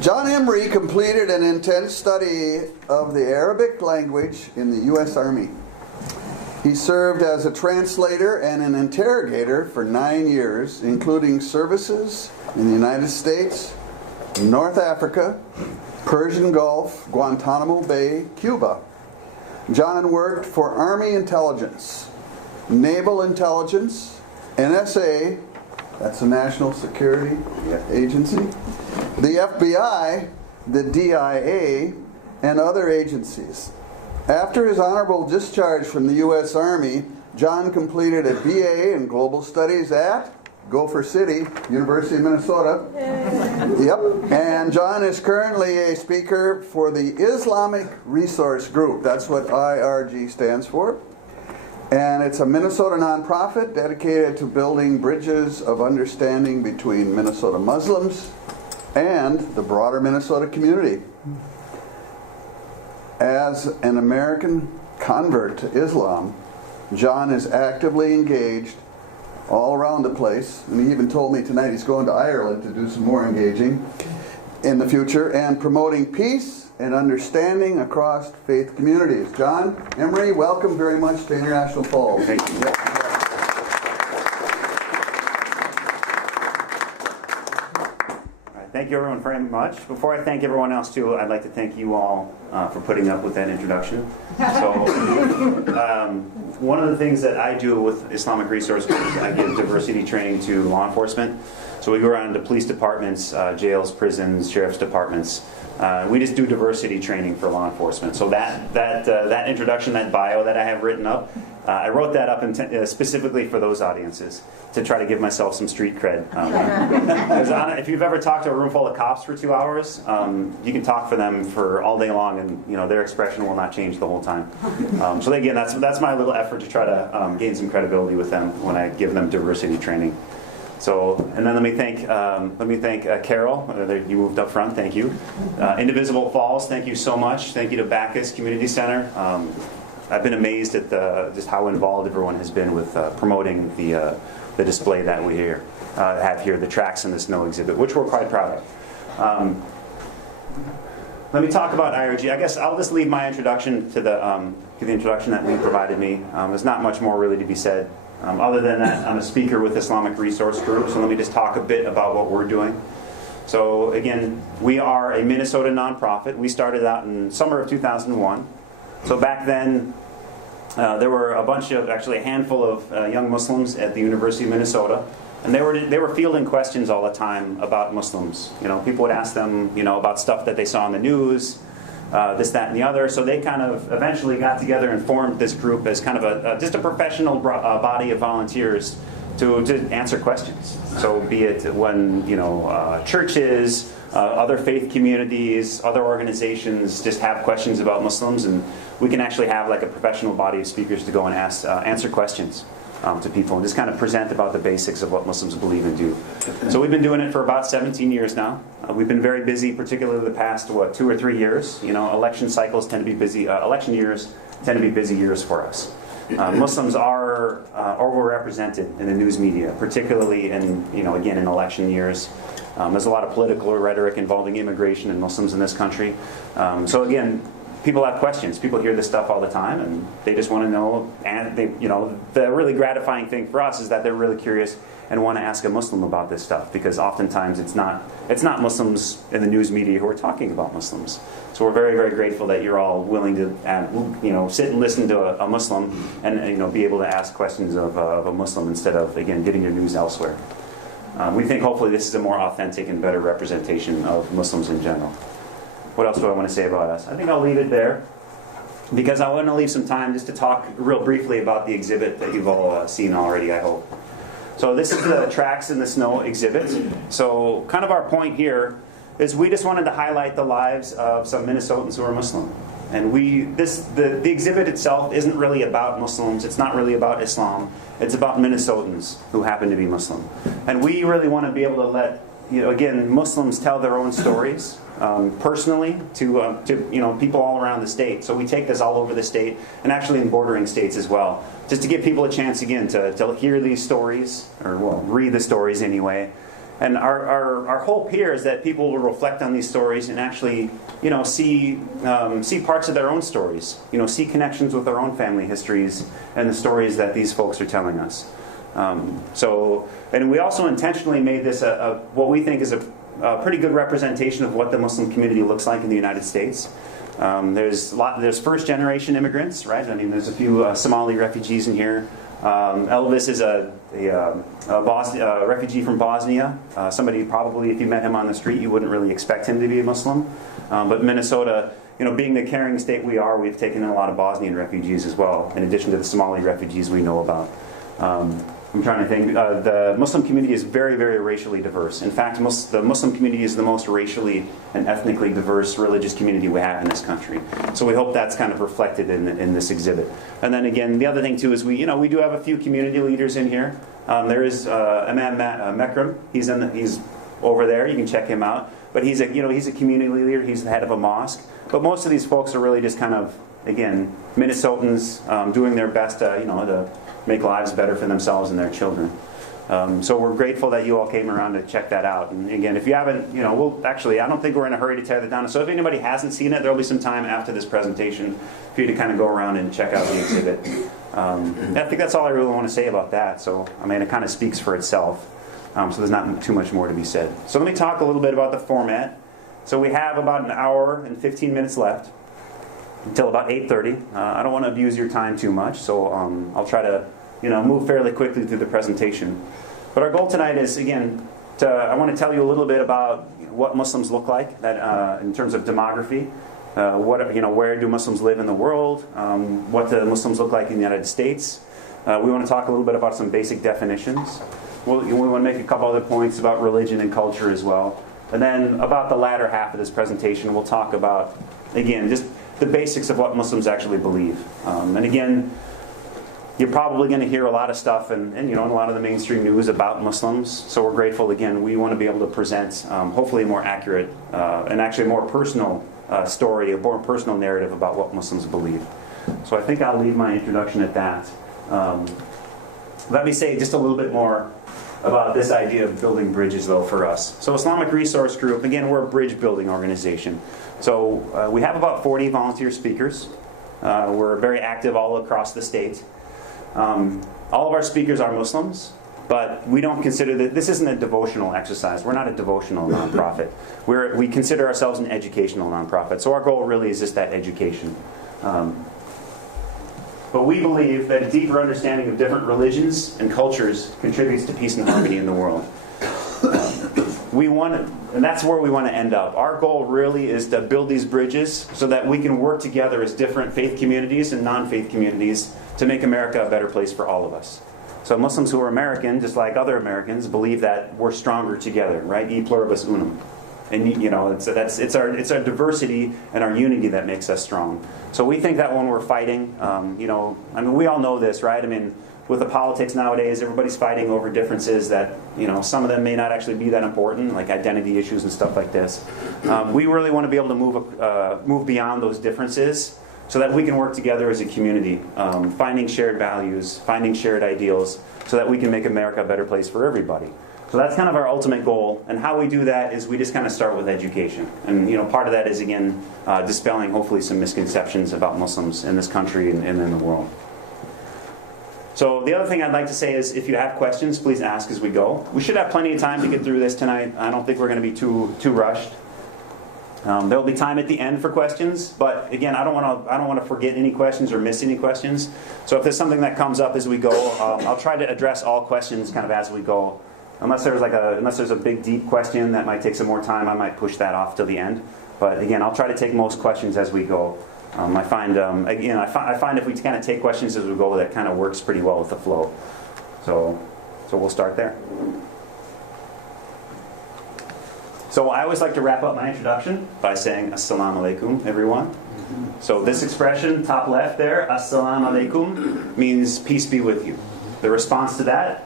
John Emery completed an intense study of the Arabic language in the U.S. Army. He served as a translator and an interrogator for 9 years, including services in the United States, North Africa, Persian Gulf, Guantanamo Bay, Cuba. John worked for Army Intelligence, Naval Intelligence, NSA, that's the National Security Agency, the FBI, the DIA, and other agencies. After his honorable discharge from the U.S. Army, John completed a BA in Global Studies at Gopher City, University of Minnesota. Yep. And John is currently a speaker for the Islamic Resource Group. That's what IRG stands for. And it's a Minnesota nonprofit dedicated to building bridges of understanding between Minnesota Muslims and the broader Minnesota community. As an American convert to Islam, John is actively engaged all around the place. And he even told me tonight he's going to Ireland to do some more engaging in the future and promoting peace and understanding across faith communities. John Emery, welcome very much to International Falls. Thank you. Yep. Thank you everyone very much. Before I thank everyone else too, I'd like to thank you all for putting up with that introduction. So one of the things that I do with Islamic Resource Group is I give diversity training to law enforcement. So we go around to police departments, jails, prisons, sheriff's departments. We just do diversity training for law enforcement. So that introduction, that bio that I have written up, I wrote that up specifically for those audiences to try to give myself some street cred. If you've ever talked to a room full of cops for 2 hours, you can talk for them for all day long, and their expression will not change the whole time. So again, that's my little effort to try to gain some credibility with them when I give them diversity training. So, and then let me thank Carol. You moved up front. Thank you. Indivisible Falls. Thank you so much. Thank you to Bacchus Community Center. I've been amazed at just how involved everyone has been with promoting the display that we have here, the Tracks in the Snow exhibit, which we're quite proud of. Let me talk about IRG. I guess I'll just leave my introduction to the introduction that Lee provided me. There's not much more really to be said. Other than that, I'm a speaker with Islamic Resource Group, so let me just talk a bit about what we're doing. So again, we are a Minnesota nonprofit. We started out in summer of 2001. So back then, there were actually a handful of young Muslims at the University of Minnesota, and they were fielding questions all the time about Muslims. People would ask them, about stuff that they saw on the news, this, that, and the other. So they kind of eventually got together and formed this group as kind of just a professional body of volunteers to answer questions. So be it when churches, other faith communities, other organizations just have questions about Muslims, and we can actually have like a professional body of speakers to go and answer questions to people and just kind of present about the basics of what Muslims believe and do. So we've been doing it for about 17 years now. We've been very busy, particularly the past 2 or 3 years. Election cycles tend to be busy. Election years tend to be busy years for us. Muslims are overrepresented in the news media, particularly in election years. There's a lot of political rhetoric involving immigration and Muslims in this country. So again, people have questions. People hear this stuff all the time, and they just want to know. And the really gratifying thing for us is that they're really curious and want to ask a Muslim about this stuff, because oftentimes it's not Muslims in the news media who are talking about Muslims. So we're very, very grateful that you're all willing to sit and listen to a Muslim and be able to ask questions of a Muslim instead of, again, getting your news elsewhere. We think hopefully this is a more authentic and better representation of Muslims in general. What else do I want to say about us? I think I'll leave it there, because I want to leave some time just to talk real briefly about the exhibit that you've all seen already, I hope. So this is the Tracks in the Snow exhibit. So kind of our point here is we just wanted to highlight the lives of some Minnesotans who are Muslim. And the exhibit itself isn't really about Muslims. It's not really about Islam. It's about Minnesotans who happen to be Muslim. And we really want to be able to let, Muslims tell their own stories personally to people all around the state. So we take this all over the state, and actually in bordering states as well, just to give people a chance again to hear these stories, or read the stories anyway, And our hope here is that people will reflect on these stories and actually, see parts of their own stories. See connections with their own family histories and the stories that these folks are telling us. And we also intentionally made this what we think is a pretty good representation of what the Muslim community looks like in the United States. There's first-generation immigrants, right? I mean, there's a few Somali refugees in here. Elvis is a refugee from Bosnia. Somebody probably, if you met him on the street, you wouldn't really expect him to be a Muslim. But Minnesota, being the caring state we are, we've taken in a lot of Bosnian refugees as well, in addition to the Somali refugees we know about. I'm trying to think. The Muslim community is very, very racially diverse. In fact, the Muslim community is the most racially and ethnically diverse religious community we have in this country. So we hope that's kind of reflected in this exhibit. And then again, the other thing too is we do have a few community leaders in here. There is Imam Mekram. He's over there. You can check him out. But he's a community leader. He's the head of a mosque. But most of these folks are really just kind of, again, Minnesotans doing their best to make lives better for themselves and their children. So we're grateful that you all came around to check that out. And again, if you haven't, I don't think we're in a hurry to tear that down. So if anybody hasn't seen it, there'll be some time after this presentation for you to kind of go around and check out the exhibit. I think that's all I really want to say about that. So, it kind of speaks for itself. So there's not too much more to be said. So let me talk a little bit about the format. So we have about an hour and 15 minutes left until about 8:30. I don't want to abuse your time too much, so I'll try to move fairly quickly through the presentation. But our goal tonight is, again, I want to tell you a little bit about what Muslims look like in terms of demography. Where do Muslims live in the world? What do Muslims look like in the United States? We want to talk a little bit about some basic definitions. We want to make a couple other points about religion and culture as well. And then about the latter half of this presentation, we'll talk about, again, just the basics of what Muslims actually believe. And again, you're probably going to hear a lot of stuff in a lot of the mainstream news about Muslims. So we're grateful. Again, we want to be able to present hopefully a more accurate and actually more personal story, a more personal narrative about what Muslims believe. So I think I'll leave my introduction at that. Let me say just a little bit more about this idea of building bridges, though, for us. So Islamic Resource Group, again, we're a bridge building organization. So we have about 40 volunteer speakers. We're very active all across the state. All of our speakers are Muslims, but we don't consider that this isn't a devotional exercise. We're not a devotional nonprofit. We consider ourselves an educational nonprofit. So our goal really is just that education. But we believe that a deeper understanding of different religions and cultures contributes to peace and harmony in the world. And that's where we want to end up. Our goal really is to build these bridges so that we can work together as different faith communities and non-faith communities to make America a better place for all of us. So Muslims who are American, just like other Americans, believe that we're stronger together, right? E pluribus unum. And it's our diversity and our unity that makes us strong. So we think that when we're fighting, we all know this, right? With the politics nowadays, everybody's fighting over differences that, some of them may not actually be that important, like identity issues and stuff like this. We really want to be able to move beyond those differences so that we can work together as a community, finding shared values, finding shared ideals, so that we can make America a better place for everybody. So that's kind of our ultimate goal. And how we do that is we just kind of start with education. And part of that is, again, dispelling hopefully some misconceptions about Muslims in this country and in the world. So the other thing I'd like to say is if you have questions, please ask as we go. We should have plenty of time to get through this tonight. I don't think we're going to be too rushed. There will be time at the end for questions, but again, I don't want to forget any questions or miss any questions. So if there's something that comes up as we go, I'll try to address all questions kind of as we go. Unless there's a big deep question that might take some more time, I might push that off till the end. But again, I'll try to take most questions as we go. I find if we kind of take questions as we go, that kind of works pretty well with the flow. So we'll start there. So I always like to wrap up my introduction by saying Assalamu alaikum, everyone. So this expression, top left there, Assalamu alaikum, means peace be with you. The response to that,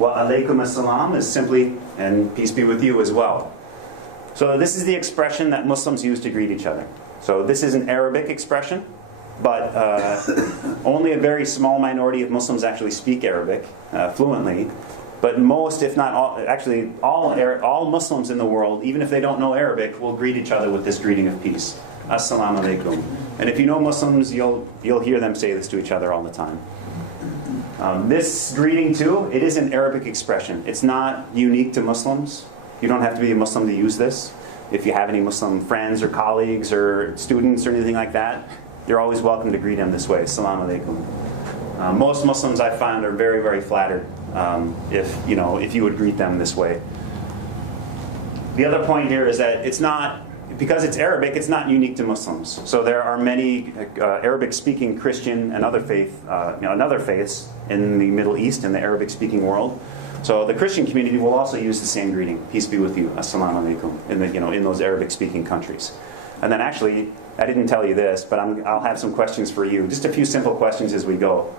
wa alaikum assalam, is simply, and peace be with you as well. So this is the expression that Muslims use to greet each other. So this is an Arabic expression, but only a very small minority of Muslims actually speak Arabic fluently. But most, if not all, actually all Muslims in the world, even if they don't know Arabic, will greet each other with this greeting of peace. Assalamu alaikum. And if you know Muslims, you'll hear them say this to each other all the time. This greeting too, it is an Arabic expression. It's not unique to Muslims. You don't have to be a Muslim to use this. If you have any Muslim friends or colleagues or students or anything like that, you're always welcome to greet them this way. Assalamu alaikum. Most Muslims I find are very, very flattered if you would greet them this way. The other point here is that it's not, because it's Arabic, it's not unique to Muslims. So there are many Arabic-speaking Christian and other faiths in the Middle East and the Arabic-speaking world. So the Christian community will also use the same greeting, peace be with you, assalamu alaikum, in those Arabic-speaking countries. And then actually, I didn't tell you this, but I'll have some questions for you. Just a few simple questions as we go.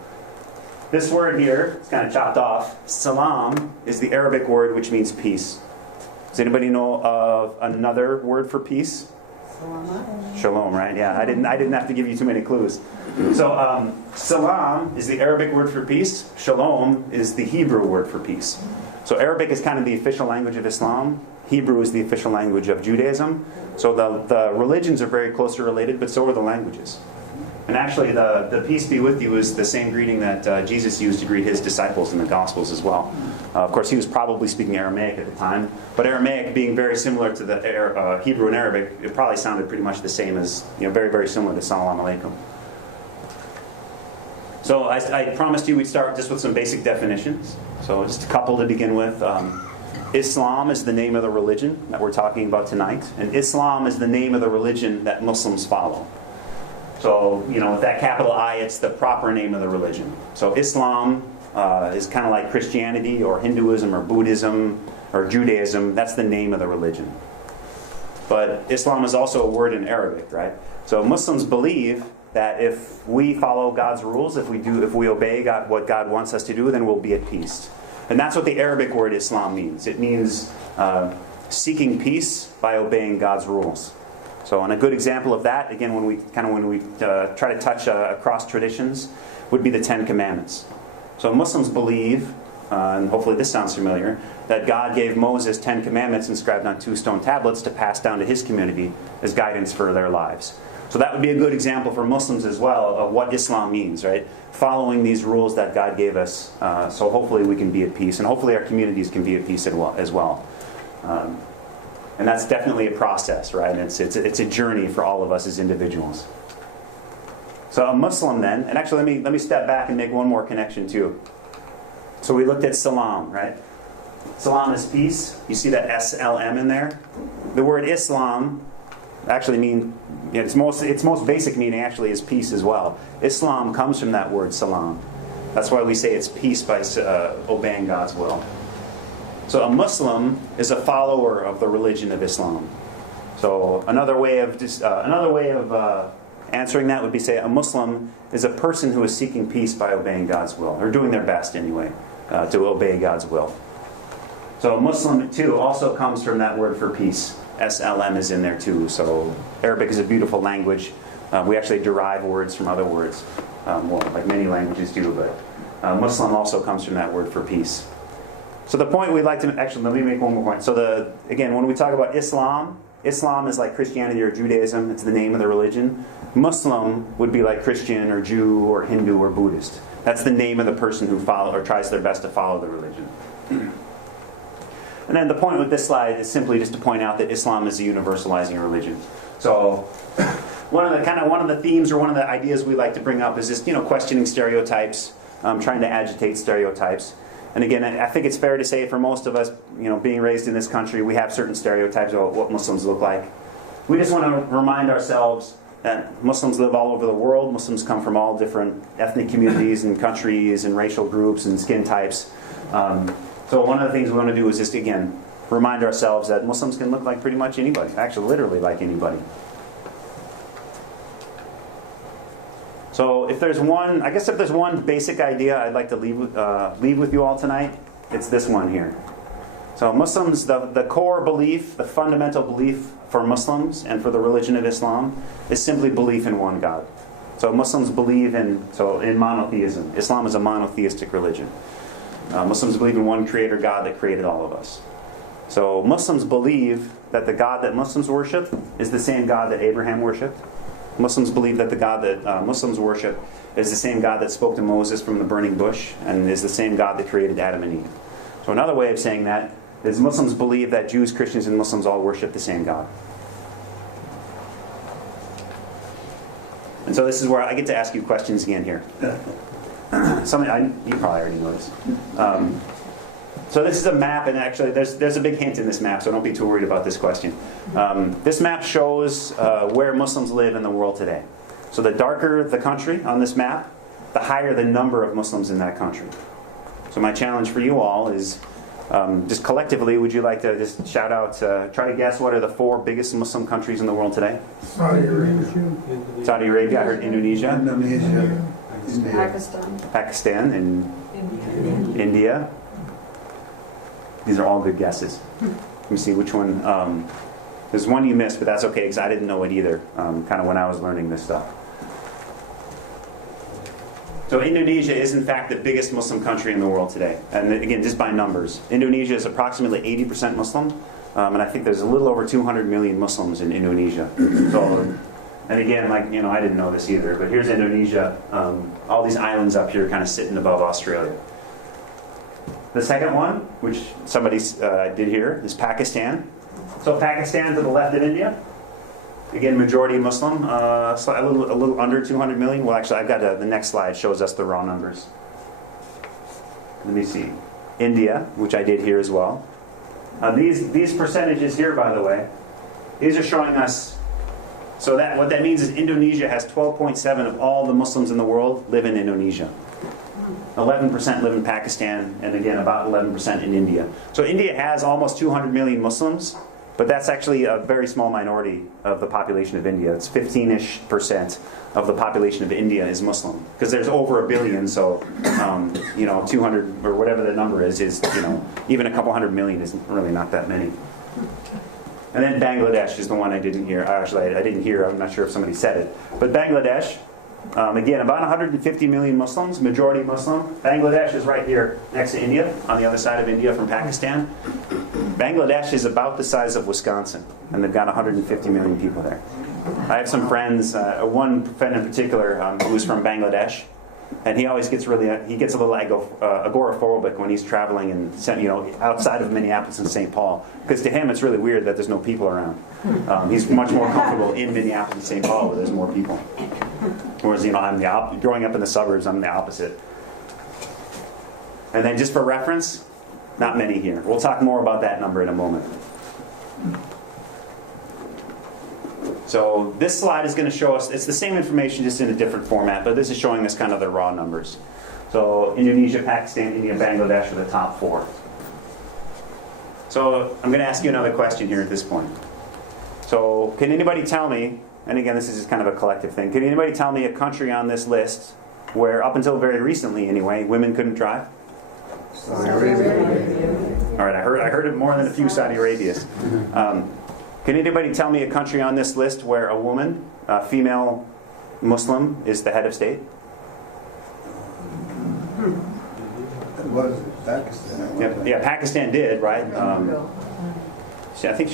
This word here, it's kind of chopped off. Salam is the Arabic word which means peace. Does anybody know of another word for peace? Shalom, right? Yeah, I didn't have to give you too many clues. So, salam is the Arabic word for peace. Shalom is the Hebrew word for peace. So Arabic is kind of the official language of Islam. Hebrew is the official language of Judaism. So the religions are very closely related, but so are the languages. And actually, the peace be with you is the same greeting that Jesus used to greet his disciples in the Gospels as well. Of course, he was probably speaking Aramaic at the time, but Aramaic being very similar to the Hebrew and Arabic, it probably sounded pretty much the same as, very, very similar to Salam Alaikum. So I promised you we'd start just with some basic definitions. So just a couple to begin with. Islam is the name of the religion that we're talking about tonight, and Islam is the name of the religion that Muslims follow. So, with that capital I, it's the proper name of the religion. So Islam is kind of like Christianity or Hinduism or Buddhism or Judaism. That's the name of the religion. But Islam is also a word in Arabic, right? So Muslims believe that if we follow God's rules, if we obey what God wants us to do, then we'll be at peace. And that's what the Arabic word Islam means. It means seeking peace by obeying God's rules. So, and a good example of that, again, when we try to touch across traditions, would be the Ten Commandments. So Muslims believe, and hopefully this sounds familiar, that God gave Moses 10 commandments inscribed on 2 stone tablets to pass down to his community as guidance for their lives. So that would be a good example for Muslims as well of what Islam means, right? Following these rules that God gave us, so hopefully we can be at peace, and hopefully our communities can be at peace as well. And that's definitely a process, right? It's a journey for all of us as individuals. So a Muslim then, and actually let me step back and make one more connection too. So we looked at salam, right? Salam is peace. You see that SLM in there? The word Islam actually its most basic meaning actually is peace as well. Islam comes from that word salam. That's why we say it's peace by obeying God's will. So a Muslim is a follower of the religion of Islam. So another way of answering that would be say a Muslim is a person who is seeking peace by obeying God's will, or doing their best anyway to obey God's will. So Muslim too also comes from that word for peace. SLM is in there too. So Arabic is a beautiful language. We actually derive words from other words, like many languages do, but Muslim also comes from that word for peace. So the point we'd like to, actually let me make one more point. So again, when we talk about Islam is like Christianity or Judaism. It's the name of the religion. Muslim would be like Christian or Jew or Hindu or Buddhist. That's the name of the person who tries their best to follow the religion. And then the point with this slide is simply just to point out that Islam is a universalizing religion. So one of the themes or one of the ideas we like to bring up is just questioning stereotypes, trying to agitate stereotypes. And again, I think it's fair to say for most of us, being raised in this country, we have certain stereotypes about what Muslims look like. We just want to remind ourselves that Muslims live all over the world. Muslims come from all different ethnic communities and countries and racial groups and skin types. So one of the things we want to do is just, again, remind ourselves that Muslims can look like pretty much anybody. Actually, literally like anybody. So if there's one basic idea I'd like to leave with you all tonight, it's this one here. So Muslims, the core belief, the fundamental belief for Muslims and for the religion of Islam is simply belief in one God. So Muslims believe in monotheism. Islam is a monotheistic religion. Muslims believe in one creator God that created all of us. So Muslims believe that the God that Muslims worship is the same God that Abraham worshipped. Muslims believe that the God that Muslims worship is the same God that spoke to Moses from the burning bush and is the same God that created Adam and Eve. So another way of saying that is Muslims believe that Jews, Christians, and Muslims all worship the same God. And so this is where I get to ask you questions again here. You probably already know this. So this is a map, and actually there's a big hint in this map, so don't be too worried about this question. This map shows where Muslims live in the world today. So the darker the country on this map, the higher the number of Muslims in that country. So my challenge for you all is, just collectively, would you like to just shout out, try to guess what are the 4 biggest Muslim countries in the world today? Saudi Arabia. Saudi Arabia, I heard Indonesia. Indonesia. Pakistan and India. These are all good guesses. Let me see which one. There's one you missed, but that's okay because I didn't know it either, kind of when I was learning this stuff. So Indonesia is in fact the biggest Muslim country in the world today. And again, just by numbers. Indonesia is approximately 80% Muslim. And I think there's a little over 200 million Muslims in Indonesia. So, and again, I didn't know this either, but here's Indonesia. All these islands up here kind of sitting above Australia. The second one, which somebody did here, is Pakistan. So Pakistan to the left of India. Again, majority Muslim, a little under 200 million. Well, actually, I've got the next slide shows us the raw numbers. Let me see. India, which I did here as well. These percentages here, by the way, these are showing us. So what that means is Indonesia has 12.7 of all the Muslims in the world live in Indonesia. 11% live in Pakistan, and again, about 11% in India. So India has almost 200 million Muslims. But that's actually a very small minority of the population of India. It's 15-ish% of the population of India is Muslim. Because there's over 1 billion, so 200 or whatever the number is even a couple hundred million is really not that many. And then Bangladesh is the one I didn't hear. Actually, I didn't hear. I'm not sure if somebody said it. But Bangladesh, again, about 150 million Muslims, majority Muslim. Bangladesh is right here next to India, on the other side of India from Pakistan. Bangladesh is about the size of Wisconsin, and they've got 150 million people there. I have some friends, one friend in particular who's from Bangladesh, and he always gets a little agoraphobic when he's traveling and outside of Minneapolis and St. Paul, because to him it's really weird that there's no people around. He's much more comfortable in Minneapolis and St. Paul where there's more people. Whereas I'm growing up in the suburbs, I'm the opposite. And then just for reference, not many here. We'll talk more about that number in a moment. So this slide is going to show us, it's the same information just in a different format, but this is showing us kind of the raw numbers. So Indonesia, Pakistan, India, Bangladesh are the top 4. So I'm going to ask you another question here at this point. So can anybody tell me, and again this is just kind of a collective thing, can anybody tell me a country on this list where up until very recently anyway, women couldn't drive? Saudi Arabia. All right, I heard it more than a few Saudi Arabias. Can anybody tell me a country on this list where a woman, a female Muslim, is the head of state? It was Pakistan. Yeah, Pakistan did, right? I think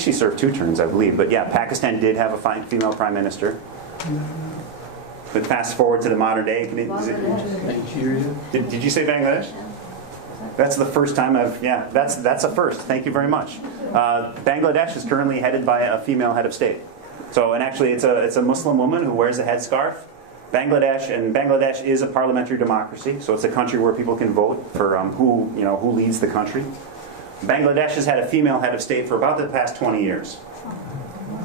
she served 2 terms, I believe. But yeah, Pakistan did have a female prime minister. But fast forward to the modern day. Did you say Bangladesh? That's the first time that's a first. Thank you very much. Bangladesh is currently headed by a female head of state. So, and actually it's a Muslim woman who wears a headscarf. Bangladesh is a parliamentary democracy, so it's a country where people can vote for who leads the country. Bangladesh has had a female head of state for about the past 20 years.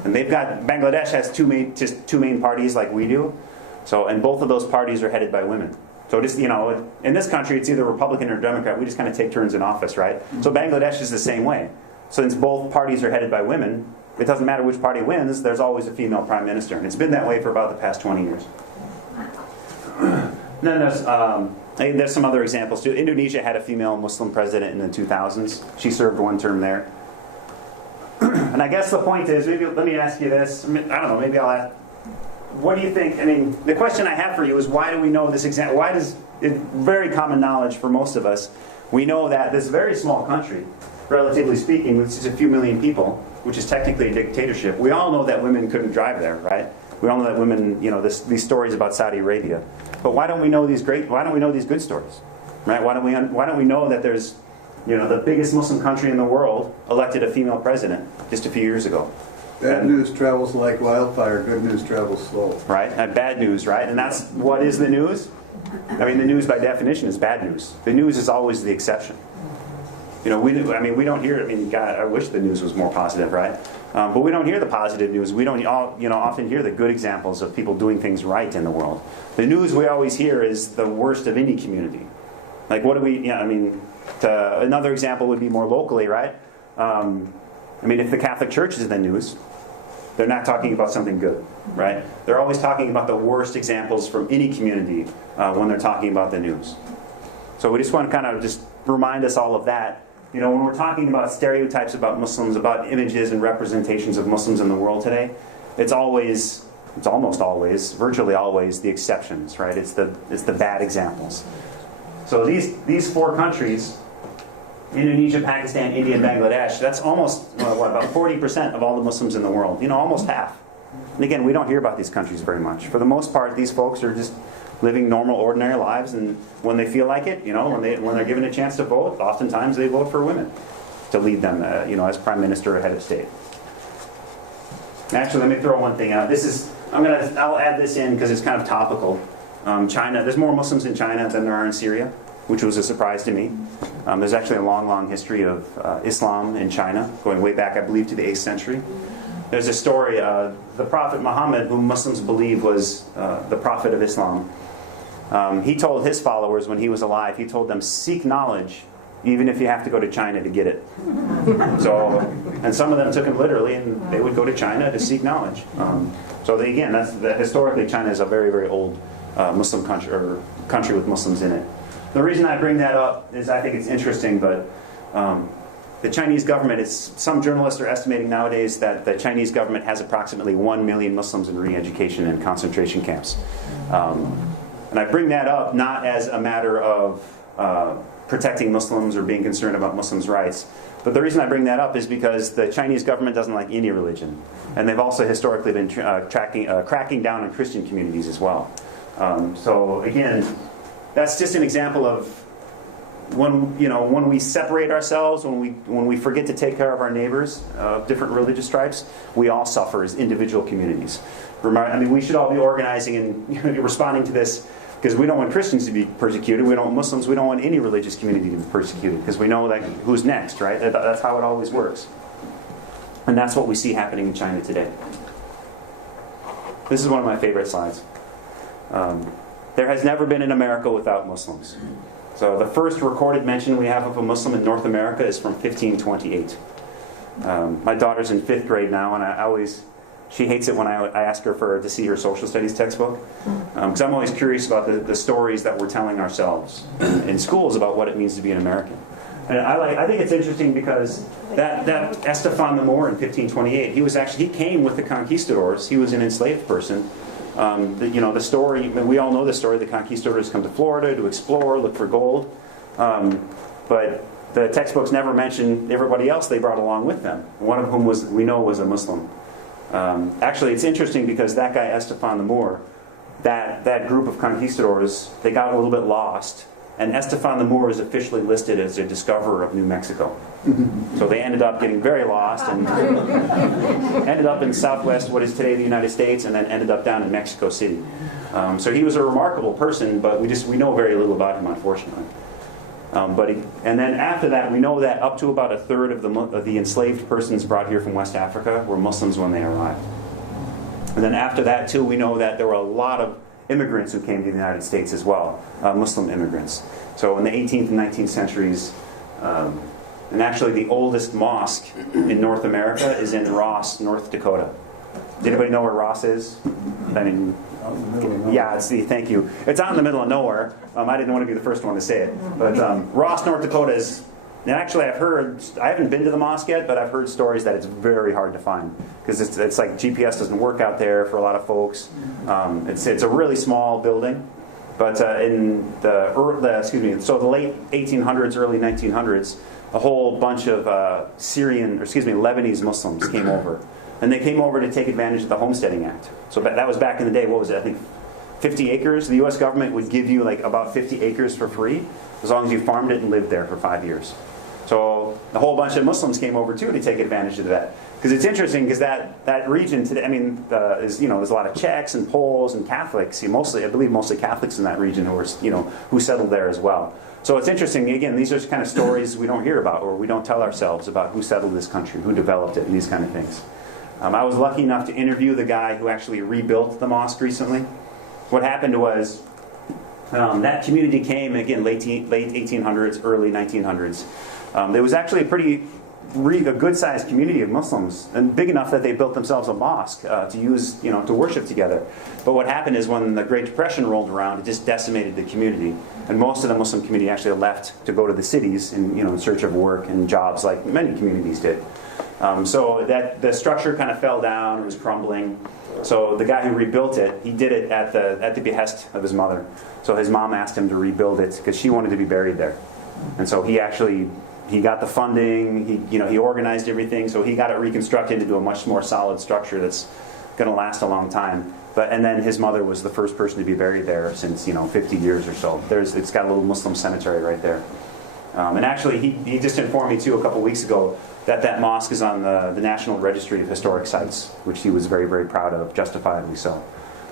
And Bangladesh has two main parties like we do. So, and both of those parties are headed by women. So just, in this country, it's either Republican or Democrat. We just kind of take turns in office, right? So Bangladesh is the same way. Since both parties are headed by women, it doesn't matter which party wins, there's always a female prime minister. And it's been that way for about the past 20 years. Then there's some other examples too. Indonesia had a female Muslim president in the 2000s. She served 1 term there. And I guess the point is, let me ask you this. I don't know, maybe I'll ask, what do you think? I mean, the question I have for you is, why do we know this example? Why does very common knowledge for most of us. We know that this very small country, relatively speaking, with just a few million people, which is technically a dictatorship, we all know that women couldn't drive there, right? We all know that women, these stories about Saudi Arabia. But why don't we know these good stories, right? Why don't we know that there's, the biggest Muslim country in the world elected a female president just a few years ago? Bad news travels like wildfire. Good news travels slow. Right? And bad news, right? And that's what is the news? I mean, the news by definition is bad news. The news is always the exception. We don't hear. God, I wish the news was more positive, right? But we don't hear the positive news. We don't, often hear the good examples of people doing things right in the world. The news we always hear is the worst of any community. Like, what do we? Another example would be more locally, right? If the Catholic Church is in the news, they're not talking about something good, right? They're always talking about the worst examples from any community when they're talking about the news. So we just want to kind of just remind us all of that. When we're talking about stereotypes about Muslims, about images and representations of Muslims in the world today, it's almost always, virtually always, the exceptions, right? It's the bad examples. So these 4 countries, Indonesia, Pakistan, India, and Bangladesh, that's almost, about 40% of all the Muslims in the world. Almost half. And again, we don't hear about these countries very much. For the most part, these folks are just living normal, ordinary lives, and when they feel like it, when they're given a chance to vote, oftentimes they vote for women to lead them, as prime minister or head of state. Actually, let me throw one thing out. I'll add this in because it's kind of topical. China, there's more Muslims in China than there are in Syria, which was a surprise to me. There's actually a long, long history of Islam in China, going way back, I believe, to the 8th century. There's a story, the Prophet Muhammad, whom Muslims believe was the Prophet of Islam, he told his followers when he was alive, he told them, seek knowledge, even if you have to go to China to get it. And some of them took him literally, and they would go to China to seek knowledge. Historically, China is a very, very old Muslim country, or country with Muslims in it. The reason I bring that up is I think it's interesting, but the Chinese government, some journalists are estimating nowadays that the Chinese government has approximately 1 million Muslims in re-education and concentration camps. And I bring that up not as a matter of protecting Muslims or being concerned about Muslims' rights, but the reason I bring that up is because the Chinese government doesn't like any religion. And they've also historically been cracking down on Christian communities as well. So again, that's just an example of when we separate ourselves, when we forget to take care of our neighbors of different religious stripes, we all suffer as individual communities. We should all be organizing and responding to this because we don't want Christians to be persecuted. We don't want Muslims. We don't want any religious community to be persecuted because we know that who's next, right? That's how it always works. And that's what we see happening in China today. This is one of my favorite slides. There has never been an America without Muslims. So the first recorded mention we have of a Muslim in North America is from 1528. My daughter's in 5th grade now, and she hates it when I ask her to see her social studies textbook. Because I'm always curious about the stories that we're telling ourselves in schools about what it means to be an American. And I think it's interesting because that Esteban the Moor in 1528, he came with the conquistadors. He was an enslaved person. The story, we all know the story. The conquistadors come to Florida to explore, look for gold. But the textbooks never mention everybody else they brought along with them. One of whom was a Muslim. Actually, it's interesting because that guy, Esteban the Moor, that group of conquistadors, they got a little bit lost. And Esteban the Moor is officially listed as a discoverer of New Mexico. So they ended up getting very lost and ended up in southwest, what is today the United States, and then ended up down in Mexico City. So he was a remarkable person, but we know very little about him, unfortunately. And then after that, we know that up to about a third of the enslaved persons brought here from West Africa were Muslims when they arrived. And then after that, too, we know that there were a lot of immigrants who came to the United States as well, Muslim immigrants. So in the 18th and 19th centuries, and actually the oldest mosque in North America is in Ross, North Dakota. Does anybody know where Ross is? Thank you. It's out in the middle of nowhere. I didn't want to be the first one to say it. But Ross, North Dakota is, and actually I haven't been to the mosque yet, but I've heard stories that it's very hard to find. Because it's like GPS doesn't work out there for a lot of folks. It's a really small building. But in the late 1800s, early 1900s, a whole bunch of Lebanese Muslims came over. And they came over to take advantage of the Homesteading Act. So that was back in the day, what was it, I think 50 acres? The US government would give you like about 50 acres for free, as long as you farmed it and lived there for 5 years. So a whole bunch of Muslims came over too to take advantage of that. Because it's interesting, because that region today, I mean, there's a lot of Czechs and Poles and Catholics. I believe mostly Catholics in that region who settled there as well. So it's interesting. Again, these are kind of stories we don't hear about, or we don't tell ourselves about who settled this country, who developed it, and these kind of things. I was lucky enough to interview the guy who actually rebuilt the mosque recently. What happened was that community came again late 1800s, early 1900s. There was actually a good-sized community of Muslims, and big enough that they built themselves a mosque to use, to worship together. But what happened is when the Great Depression rolled around, it just decimated the community, and most of the Muslim community actually left to go to the cities in search of work and jobs, like many communities did. So that the structure kind of fell down, it was crumbling. So the guy who rebuilt it, he did it at the behest of his mother. So his mom asked him to rebuild it because she wanted to be buried there, and so he got the funding, he organized everything, so he got it reconstructed into a much more solid structure that's going to last a long time. And then his mother was the first person to be buried there since 50 years or so. It's got a little Muslim cemetery right there. And actually, he just informed me too a couple weeks ago that mosque is on the National Registry of Historic Sites, which he was very, very proud of, justifiably so.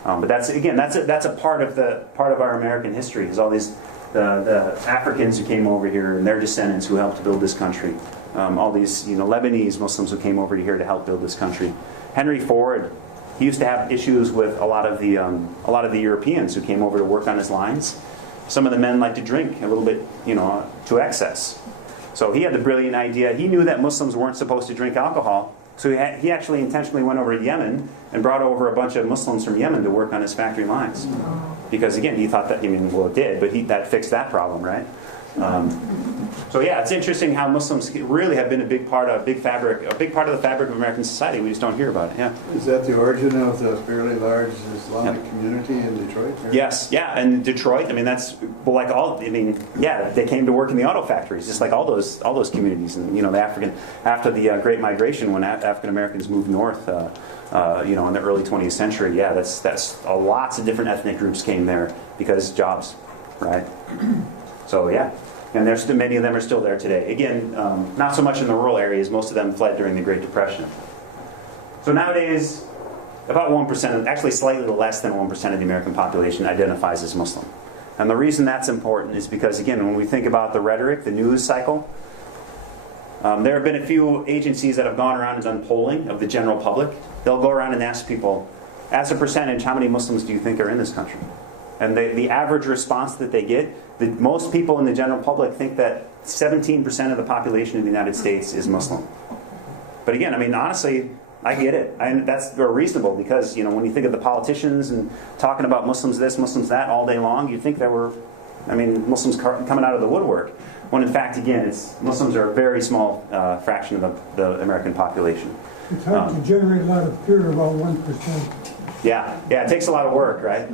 But that's a part of our American history, is all these the Africans who came over here and their descendants who helped build this country. All these Lebanese Muslims who came over here to help build this country. Henry Ford, he used to have issues with a lot of the Europeans who came over to work on his lines. Some of the men liked to drink a little bit, to excess. So he had the brilliant idea. He knew that Muslims weren't supposed to drink alcohol, so he actually intentionally went over to Yemen and brought over a bunch of Muslims from Yemen to work on his factory lines. Because again, he thought that, it did, but that fixed that problem, right? So yeah, it's interesting how Muslims really have been a big part of the fabric of American society. We just don't hear about it. Yeah. Is that the origin of the fairly large Islamic community in Detroit? Yes, yeah, and Detroit. They came to work in the auto factories, just like all those communities. And after the Great Migration, when African Americans moved north, in the early 20th century, yeah, that's lots of different ethnic groups came there because jobs, right? So yeah. And many of them are still there today. Again, not so much in the rural areas. Most of them fled during the Great Depression. So nowadays, about 1%, actually slightly less than 1% of the American population identifies as Muslim. And the reason that's important is because, again, when we think about the rhetoric, the news cycle, there have been a few agencies that have gone around and done polling of the general public. They'll go around and ask people, as a percentage, how many Muslims do you think are in this country? And the average response that they get, most people in the general public think that 17% of the population of the United States is Muslim. But again, honestly, I get it. That's very reasonable because, when you think of the politicians and talking about Muslims this, Muslims that all day long, you'd think there were, Muslims coming out of the woodwork. When in fact, again, Muslims are a very small fraction of the American population. It's hard to generate a lot of fear about 1%. Yeah, it takes a lot of work, right?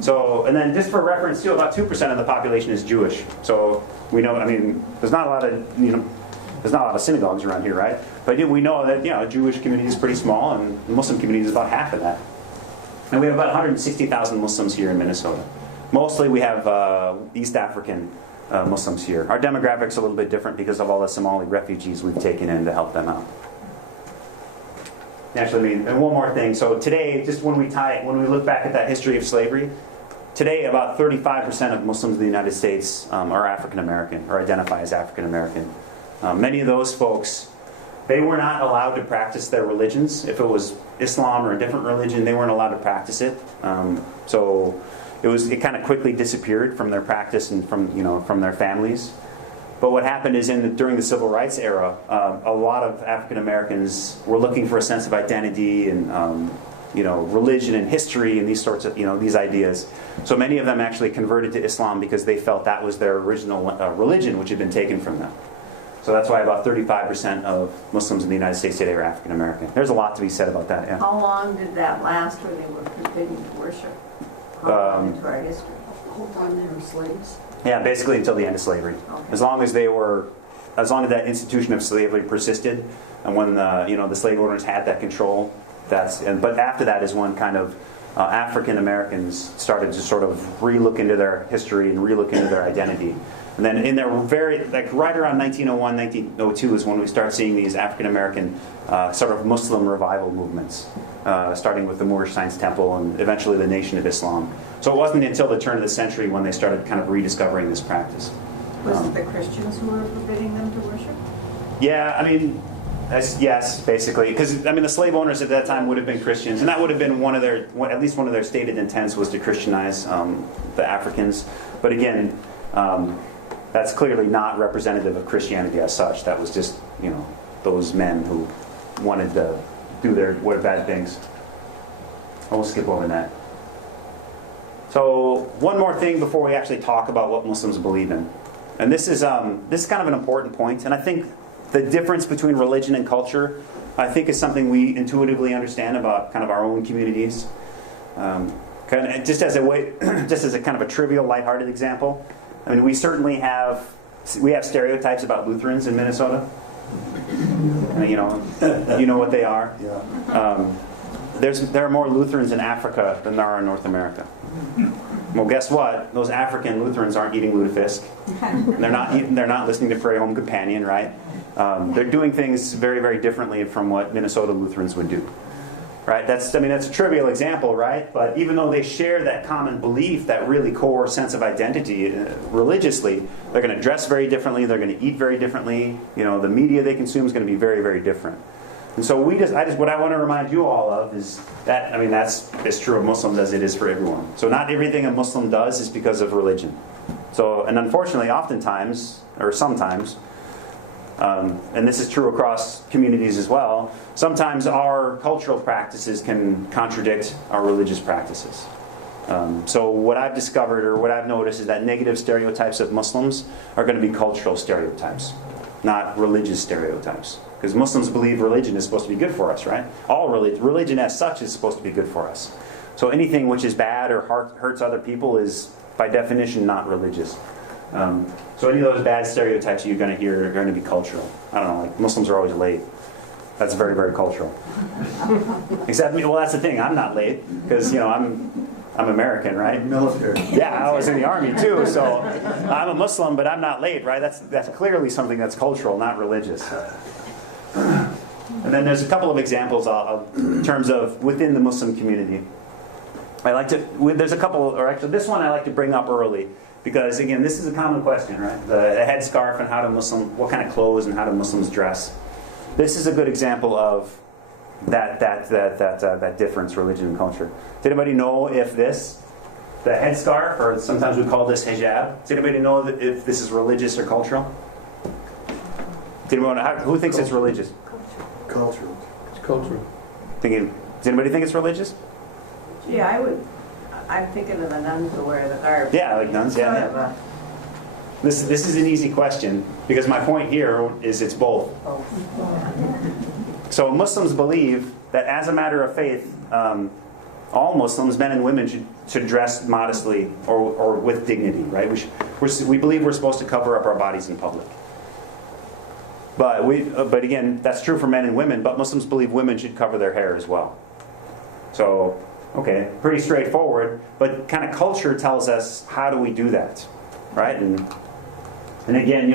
So, and then just for reference too, about 2% of the population is Jewish. So we know, there's not a lot of synagogues around here, right? But we know that, a Jewish community is pretty small, and the Muslim community is about half of that. And we have about 160,000 Muslims here in Minnesota. Mostly we have East African Muslims here. Our demographic's a little bit different because of all the Somali refugees we've taken in to help them out. Actually, and one more thing. So today, just when we look back at that history of slavery, today about 35% of Muslims in the United States are African American, or identify as African American. Many of those folks, they were not allowed to practice their religions. If it was Islam or a different religion, they weren't allowed to practice it. So it kind of quickly disappeared from their practice and from their families. But what happened is during the Civil Rights era, a lot of African Americans were looking for a sense of identity and religion and history and these sorts of these ideas. So many of them actually converted to Islam because they felt that was their original religion, which had been taken from them. So that's why about 35% of Muslims in the United States today are African American. There's a lot to be said about that. Yeah. How long did that last when they were forbidden to worship? How long into our history? whole time they were slaves? Yeah, basically until the end of slavery. Okay. As long as that institution of slavery persisted, and when the slave owners had that control, but after that is when kind of African Americans started to sort of re-look into their history and re-look into their identity. And then in their right around 1901, 1902 is when we start seeing these African American sort of Muslim revival movements, starting with the Moorish Science Temple and eventually the Nation of Islam. So it wasn't until the turn of the century when they started kind of rediscovering this practice. Was it the Christians who were forbidding them to worship? Yeah, I mean, yes, basically, because the slave owners at that time would have been Christians, and that would have been at least one of their stated intents was to Christianize the Africans. But again, that's clearly not representative of Christianity as such. That was just those men who wanted to do their bad things. I won't skip over that. So one more thing before we actually talk about what Muslims believe in, and this is kind of an important point, and I think the difference between religion and culture, I think, is something we intuitively understand about kind of our own communities. Just as a kind of a trivial, lighthearted example, I mean, we certainly have stereotypes about Lutherans in Minnesota. You know what they are. Yeah. There are more Lutherans in Africa than there are in North America. Well, guess what? Those African Lutherans aren't eating lutefisk. They're not listening to Prairie Home Companion, right? They're doing things very, very differently from what Minnesota Lutherans would do. Right? That's a trivial example, right? But even though they share that common belief, that really core sense of identity religiously, they're going to dress very differently, they're going to eat very differently. The media they consume is going to be very, very different. And so what I want to remind you all of is that, that's as true of Muslims as it is for everyone. So not everything a Muslim does is because of religion. So, and unfortunately, oftentimes, or sometimes, and this is true across communities as well, sometimes our cultural practices can contradict our religious practices. So what I've discovered or what I've noticed is that negative stereotypes of Muslims are going to be cultural stereotypes, not religious stereotypes. Because Muslims believe religion is supposed to be good for us, right? All religion as such is supposed to be good for us. So anything which is bad or hurts other people is, by definition, not religious. So any of those bad stereotypes you're going to hear are going to be cultural. I don't know, like Muslims are always late. That's very, very cultural. Except, that's the thing. I'm not late because I'm American, right? Military. Yeah, I was in the army too, so I'm a Muslim, but I'm not late, right? That's clearly something that's cultural, not religious. And then there's a couple of examples in terms of within the Muslim community. There's a couple, or actually this one I like to bring up early. Because again, this is a common question, right? The headscarf and what kind of clothes and how do Muslims dress? This is a good example of that difference, religion and culture. Does anybody know if the headscarf, or sometimes we call this hijab, does anybody know if this is religious or cultural? Who thinks it's religious? Cultural. It's cultural. Does anybody think it's religious? Yeah, I'm thinking of the nuns who wear the garb. Yeah, like nuns, yeah. This is an easy question, because my point here is it's both. So Muslims believe that as a matter of faith, all Muslims, men and women, should dress modestly or with dignity, right? We believe we're supposed to cover up our bodies in public. But again, that's true for men and women, but Muslims believe women should cover their hair as well. So, okay, pretty straightforward, but kind of culture tells us how do we do that, right? And again,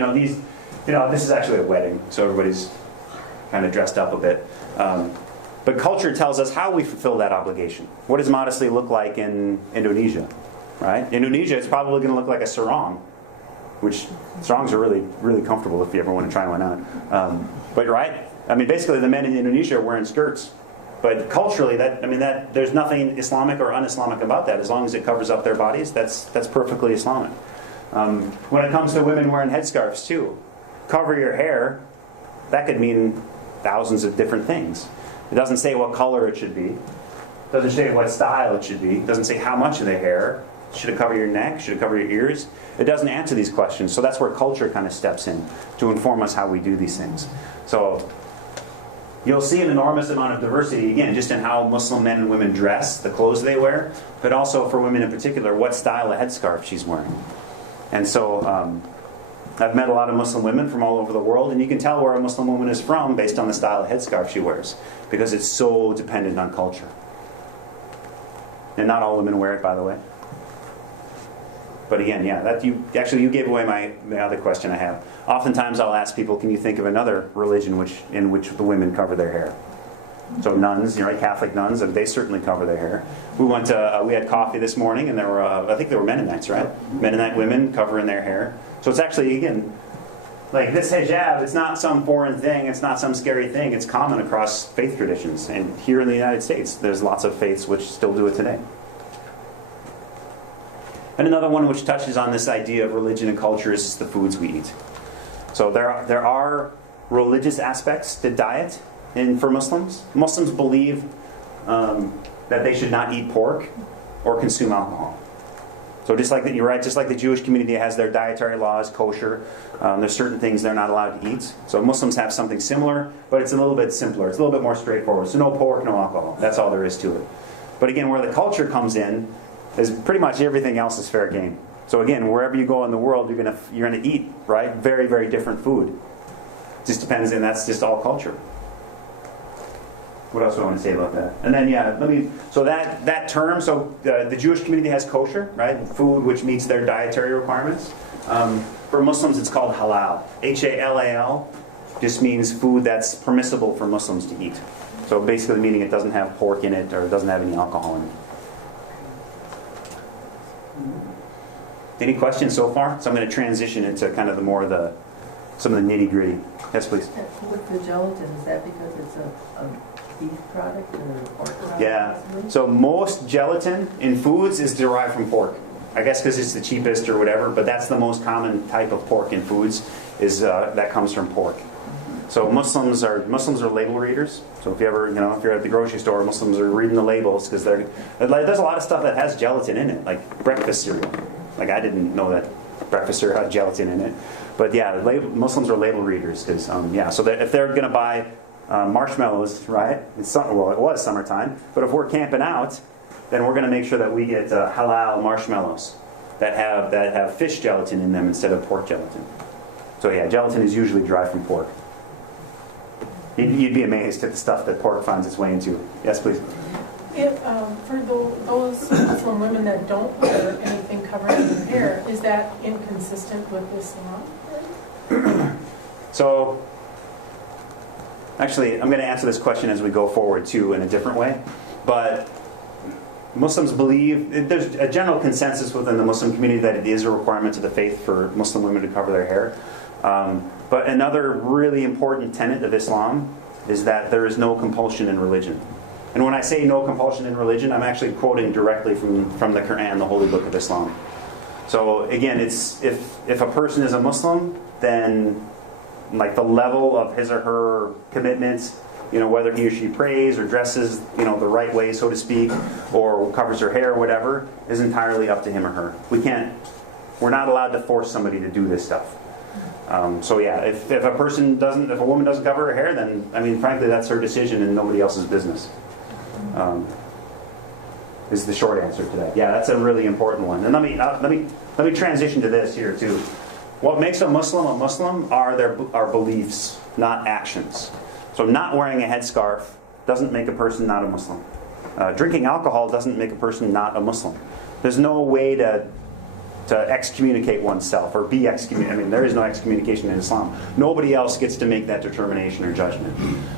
this is actually a wedding, so everybody's kind of dressed up a bit. But culture tells us how we fulfill that obligation. What does modesty look like in Indonesia, right? Indonesia, it's probably going to look like a sarong, which sarongs are really, really comfortable if you ever want to try one out. But right, basically the men in Indonesia are wearing skirts. But culturally, there's nothing Islamic or un-Islamic about that. As long as it covers up their bodies, that's perfectly Islamic. When it comes to women wearing headscarves too, cover your hair, that could mean thousands of different things. It doesn't say what color it should be. It doesn't say what style it should be. It doesn't say how much of the hair. Should it cover your neck? Should it cover your ears? It doesn't answer these questions. So that's where culture kind of steps in to inform us how we do these things. So you'll see an enormous amount of diversity, again, just in how Muslim men and women dress, the clothes they wear, but also for women in particular, what style of headscarf she's wearing. And so I've met a lot of Muslim women from all over the world, and you can tell where a Muslim woman is from based on the style of headscarf she wears, because it's so dependent on culture. And not all women wear it, by the way. But again, yeah, that you gave away my other question I have. Oftentimes I'll ask people, can you think of another religion in which the women cover their hair? So nuns, right, Catholic nuns, they certainly cover their hair. We had coffee this morning, and there were, I think they were Mennonites, right? Mennonite women covering their hair. So it's actually, again, like this hijab, it's not some foreign thing, it's not some scary thing, it's common across faith traditions. And here in the United States, there's lots of faiths which still do it today. And another one which touches on this idea of religion and culture is the foods we eat. So there are religious aspects to diet for Muslims. Muslims believe that they should not eat pork or consume alcohol. So just like that, you're right. Just like the Jewish community has their dietary laws, kosher. There's certain things they're not allowed to eat. So Muslims have something similar, but it's a little bit simpler. It's a little bit more straightforward. So no pork, no alcohol. That's all there is to it. But again, where the culture comes in is pretty much everything else is fair game. So again, wherever you go in the world, you're gonna eat, right? Very, very different food. Just depends, and that's just all culture. What else do I want to say about that? And then, yeah, so that term, so the Jewish community has kosher, right? Food which meets their dietary requirements. For Muslims, it's called halal. Halal just means food that's permissible for Muslims to eat. So basically meaning it doesn't have pork in it or it doesn't have any alcohol in it. Any questions so far? So I'm going to transition into kind of some of the nitty gritty. Yes, please. With the gelatin, is that because it's a beef product or a pork product? Yeah. Possibly? So most gelatin in foods is derived from pork. I guess because it's the cheapest or whatever, but that's the most common type of pork in foods that comes from pork. So Muslims are label readers. So if you're at the grocery store, Muslims are reading the labels because there's a lot of stuff that has gelatin in it, like breakfast cereal. Like I didn't know that breakfast cereal had gelatin in it, but yeah, Muslims are label readers because so that if they're going to buy marshmallows, right? It was summertime, but if we're camping out, then we're going to make sure that we get halal marshmallows that have fish gelatin in them instead of pork gelatin. So yeah, gelatin is usually derived from pork. You'd be amazed at the stuff that pork finds its way into. Yes, please. For those Muslim women that don't wear anything covering their hair, is that inconsistent with Islam? So, actually, I'm going to answer this question as we go forward too in a different way. But Muslims believe, there's a general consensus within the Muslim community that it is a requirement of the faith for Muslim women to cover their hair. But another really important tenet of Islam is that there is no compulsion in religion. And when I say no compulsion in religion, I'm actually quoting directly from the Quran, the holy book of Islam. So again, it's if a person is a Muslim, then like the level of his or her commitments, whether he or she prays or dresses, the right way, so to speak, or covers her hair or whatever, is entirely up to him or her. We're not allowed to force somebody to do this stuff. So yeah, if a woman doesn't cover her hair, then frankly, that's her decision and nobody else's business. Is the short answer to that. Yeah, that's a really important one. And let me transition to this here too. What makes a Muslim are beliefs, not actions. So not wearing a headscarf doesn't make a person not a Muslim. Drinking alcohol doesn't make a person not a Muslim. There's no way to excommunicate oneself or be excommunicated. There is no excommunication in Islam. Nobody else gets to make that determination or judgment.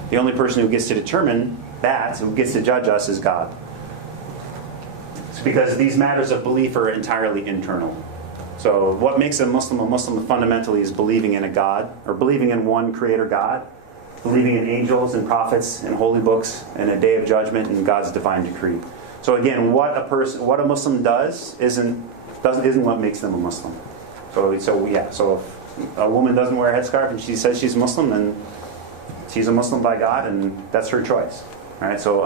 The only person who gets to determine that, who gets to judge us, is God. It's because these matters of belief are entirely internal. So what makes a Muslim fundamentally is believing in a God, or believing in one creator God, believing in angels and prophets and holy books and a day of judgment and God's divine decree. So again, what a Muslim does isn't what makes them a Muslim. So if a woman doesn't wear a headscarf and she says she's Muslim, then she's a Muslim by God, and that's her choice. All right. So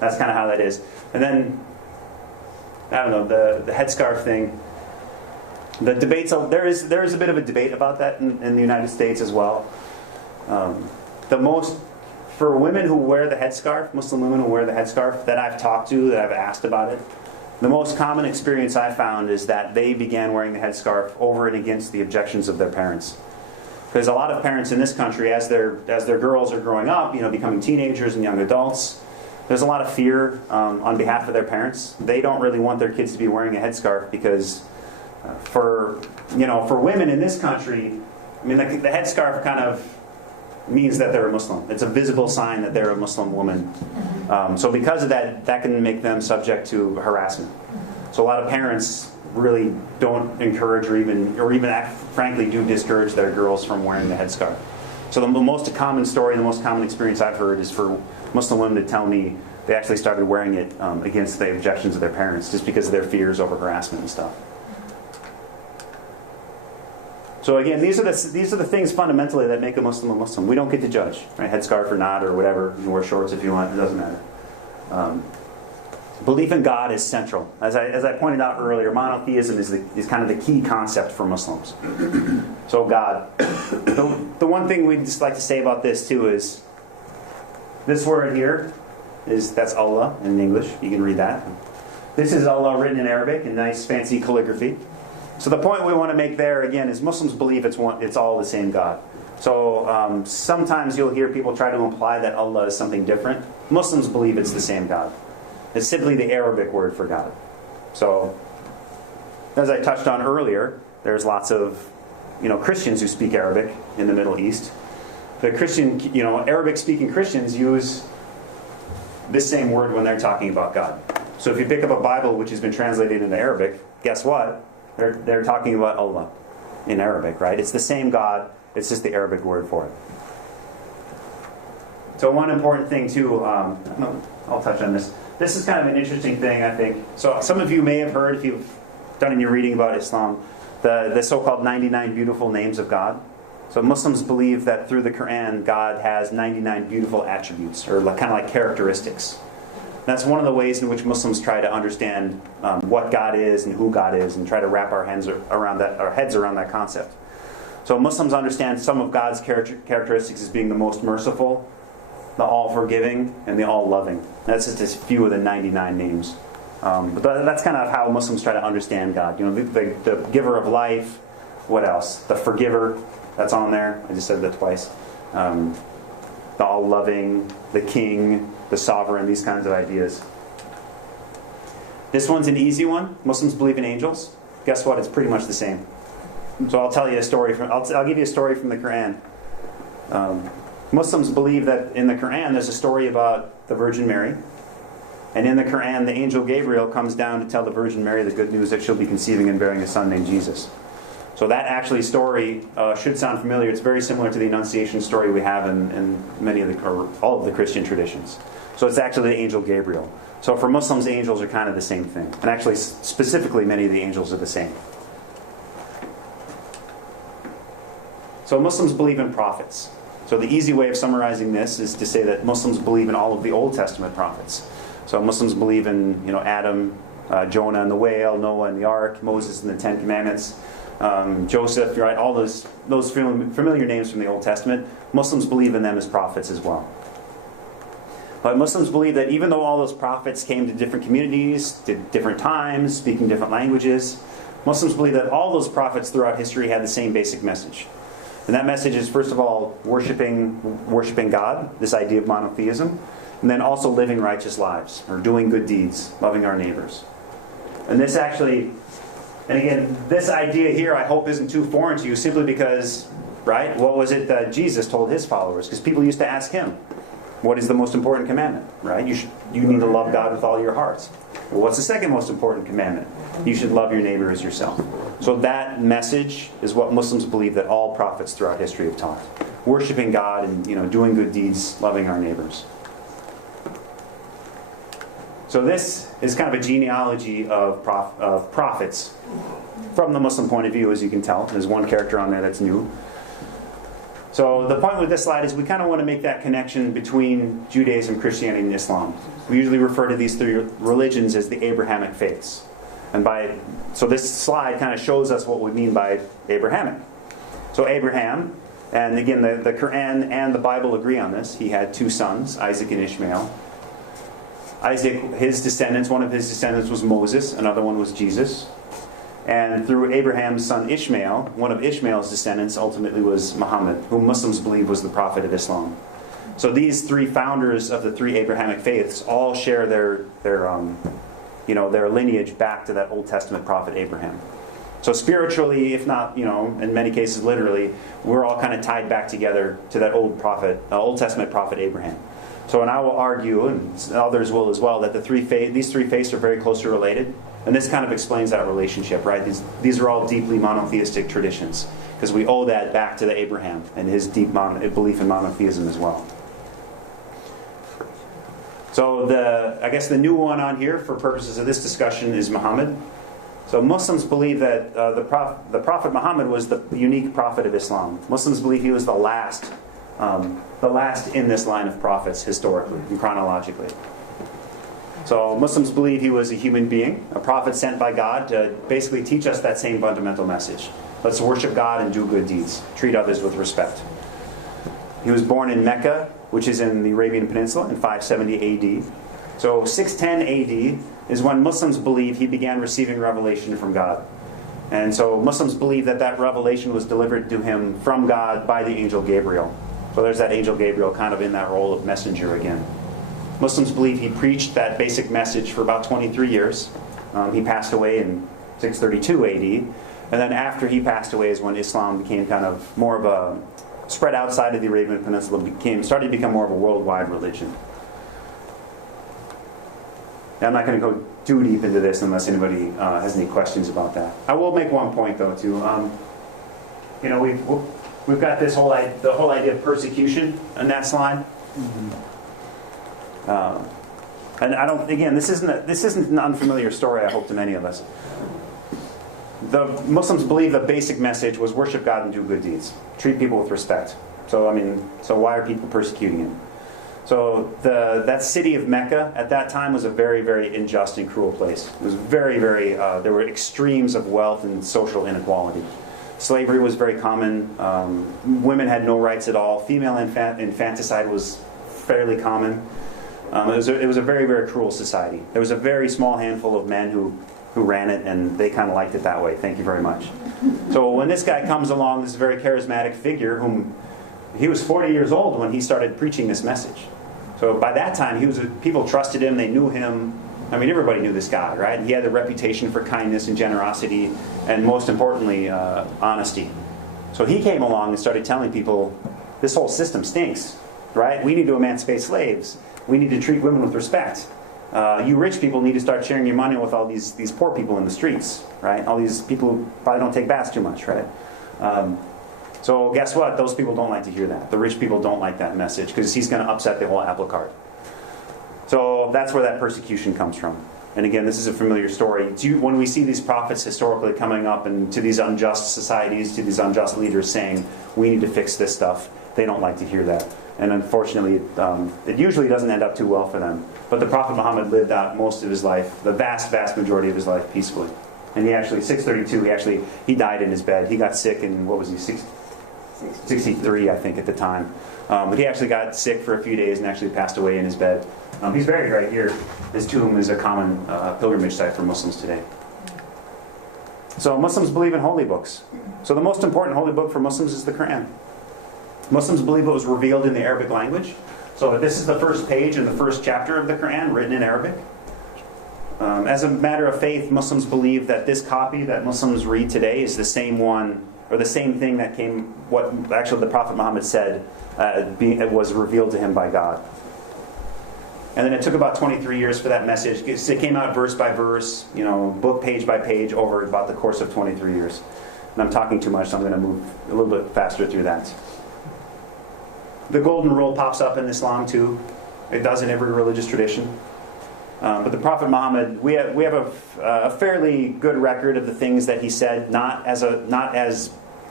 that's kind of how that is. And then I don't know the headscarf thing. The debates, there is a bit of a debate about that in the United States as well. for women who wear the headscarf, Muslim women who wear the headscarf that I've talked to, that I've asked about it, the most common experience I found is that they began wearing the headscarf over and against the objections of their parents. Because a lot of parents in this country, as their girls are growing up, becoming teenagers and young adults, there's a lot of fear on behalf of their parents. They don't really want their kids to be wearing a headscarf because for women in this country, I mean, the headscarf kind of means that they're a Muslim. It's a visible sign that they're a Muslim woman. So because of that, that can make them subject to harassment. So a lot of parents really don't encourage or even frankly do discourage their girls from wearing the headscarf. So the most common story, the most common experience I've heard is for Muslim women to tell me they actually started wearing it against the objections of their parents, just because of their fears over harassment and stuff. So again, these are the things fundamentally that make a Muslim a Muslim. We don't get to judge, right? Headscarf or not, or whatever. You can wear shorts if you want. It doesn't matter. Belief in God is central. As I pointed out earlier, monotheism is kind of the key concept for Muslims. So God. The one thing we'd just like to say about this too is this word here that's Allah in English. You can read that. This is Allah written in Arabic in nice fancy calligraphy. So the point we want to make there again is Muslims believe it's all the same God. So sometimes you'll hear people try to imply that Allah is something different. Muslims believe it's the same God. It's simply the Arabic word for God. So, as I touched on earlier, there's lots of Christians who speak Arabic in the Middle East. The Arabic-speaking Christians use this same word when they're talking about God. So if you pick up a Bible which has been translated into Arabic, guess what? They're talking about Allah in Arabic, right? It's the same God. It's just the Arabic word for it. So one important thing too, I'll touch on this. This is kind of an interesting thing, I think. So some of you may have heard, if you've done your reading about Islam, the so-called 99 beautiful names of God. So Muslims believe that through the Quran, God has 99 beautiful attributes, or kind of like characteristics. That's one of the ways in which Muslims try to understand what God is and who God is, and try to wrap our heads around that concept. So Muslims understand some of God's characteristics as being the most merciful, the all-forgiving, and the all-loving. That's just a few of the 99 names. But that's kind of how Muslims try to understand God. The giver of life. What else? The forgiver. That's on there. I just said that twice. The all-loving, the king, the sovereign, these kinds of ideas. This one's an easy one. Muslims believe in angels. Guess what? It's pretty much the same. So I'll tell you a story I'll give you a story from the Quran. Muslims believe that in the Quran there's a story about the Virgin Mary. And in the Quran, the angel Gabriel comes down to tell the Virgin Mary the good news that she'll be conceiving and bearing a son named Jesus. So that actually story should sound familiar. It's very similar to the Annunciation story we have in all of the Christian traditions. So it's actually the angel Gabriel. So for Muslims, angels are kind of the same thing. And actually, specifically, many of the angels are the same. So Muslims believe in prophets. So the easy way of summarizing this is to say that Muslims believe in all of the Old Testament prophets. So Muslims believe in Adam, Jonah and the whale, Noah and the ark, Moses and the Ten Commandments, Joseph, right? All those familiar names from the Old Testament. Muslims believe in them as prophets as well. But Muslims believe that even though all those prophets came to different communities, to different times, speaking different languages, Muslims believe that all those prophets throughout history had the same basic message. And that message is, first of all, worshiping God, this idea of monotheism, and then also living righteous lives, or doing good deeds, loving our neighbors. And this actually, and again, this idea here I hope isn't too foreign to you, simply because, right, what was it that Jesus told his followers? Because people used to ask him, what is the most important commandment, right? You need to love God with all your hearts. Well, what's the second most important commandment? You should love your neighbor as yourself. So that message is what Muslims believe that all prophets throughout history have taught. Worshipping God and doing good deeds, loving our neighbors. So this is kind of a genealogy of prophets from the Muslim point of view, as you can tell. There's one character on there that's new. So the point with this slide is we kind of want to make that connection between Judaism, Christianity, and Islam. We usually refer to these three religions as the Abrahamic faiths. So this slide kind of shows us what we mean by Abrahamic. So Abraham And again, the Quran and the Bible agree on this. He had 2 sons, Isaac and Ishmael. Isaac, his descendants, one of his descendants was Moses, another one was Jesus. And through Abraham's son Ishmael, one of Ishmael's descendants ultimately was Muhammad, whom Muslims believe was the prophet of Islam. So these 3 founders of the 3 Abrahamic faiths all share their lineage back to that Old Testament prophet Abraham. So spiritually, if not, in many cases literally, we're all kind of tied back together to that Old Testament prophet Abraham. So, and I will argue, and others will as well, that these three faiths are very closely related, and this kind of explains that relationship, right? These are all deeply monotheistic traditions, because we owe that back to the Abraham and his deep belief in monotheism as well. So I guess the new one on here for purposes of this discussion is Muhammad. So Muslims believe that the Prophet Muhammad was the unique prophet of Islam. Muslims believe he was the last in this line of prophets historically and chronologically. So Muslims believe he was a human being, a prophet sent by God to basically teach us that same fundamental message. Let's worship God and do good deeds. Treat others with respect. He was born in Mecca, which is in the Arabian Peninsula, in 570 AD. So 610 AD is when Muslims believe he began receiving revelation from God. And so Muslims believe that revelation was delivered to him from God by the angel Gabriel. So there's that angel Gabriel kind of in that role of messenger again. Muslims believe he preached that basic message for about 23 years. He passed away in 632 AD. And then after he passed away is when Islam became kind of more of a spread outside of the Arabian Peninsula, started to become more of a worldwide religion. Now, I'm not going to go too deep into this unless anybody has any questions about that. I will make one point though too. We've got the whole idea of persecution in that slide. And I don't. Again, this isn't an unfamiliar story, I hope, to many of us. The Muslims believe the basic message was worship God and do good deeds. Treat people with respect. So why are people persecuting him? So that city of Mecca at that time was a very, very unjust and cruel place. It was very, very. There were extremes of wealth and social inequality. Slavery was very common. Women had no rights at all. Female infanticide was fairly common. It was a very, very cruel society. There was a very small handful of men who ran it, and they kind of liked it that way. Thank you very much. So when this guy comes along, this very charismatic figure, whom he was 40 years old when he started preaching this message. So by that time, people trusted him. They knew him. I mean, everybody knew this guy, right? He had a reputation for kindness and generosity, and most importantly, honesty. So he came along and started telling people, this whole system stinks, right? We need to emancipate slaves. We need to treat women with respect. You rich people need to start sharing your money with all these poor people in the streets, right? All these people who probably don't take baths too much, right? So guess what? Those people don't like to hear that. The rich people don't like that message because he's going to upset the whole apple cart. So that's where that persecution comes from. And again, this is a familiar story. When we see these prophets historically coming up and to these unjust societies, to these unjust leaders saying, we need to fix this stuff, they don't like to hear that. And unfortunately, it usually doesn't end up too well for them. But the Prophet Muhammad lived out most of his life, the vast, vast majority of his life, peacefully. And he actually, 632, he died in his bed. He got sick in, 63, I think, at the time. But he actually got sick for a few days and actually passed away in his bed. He's buried right here. His tomb is a common pilgrimage site for Muslims today. So Muslims believe in holy books. So the most important holy book for Muslims is the Quran. Muslims believe it was revealed in the Arabic language. So this is the first page in the first chapter of the Quran, written in Arabic. As a matter of faith, Muslims believe that this copy that Muslims read today is the same one, or the same thing that what actually the Prophet Muhammad said it was revealed to him by God. And then it took about 23 years for that message. It came out verse by verse, book page by page over about the course of 23 years. And I'm talking too much, so I'm going to move a little bit faster through that. The golden rule pops up in Islam too. It does in every religious tradition. But the Prophet Muhammad, we have a fairly good record of the things that he said, not as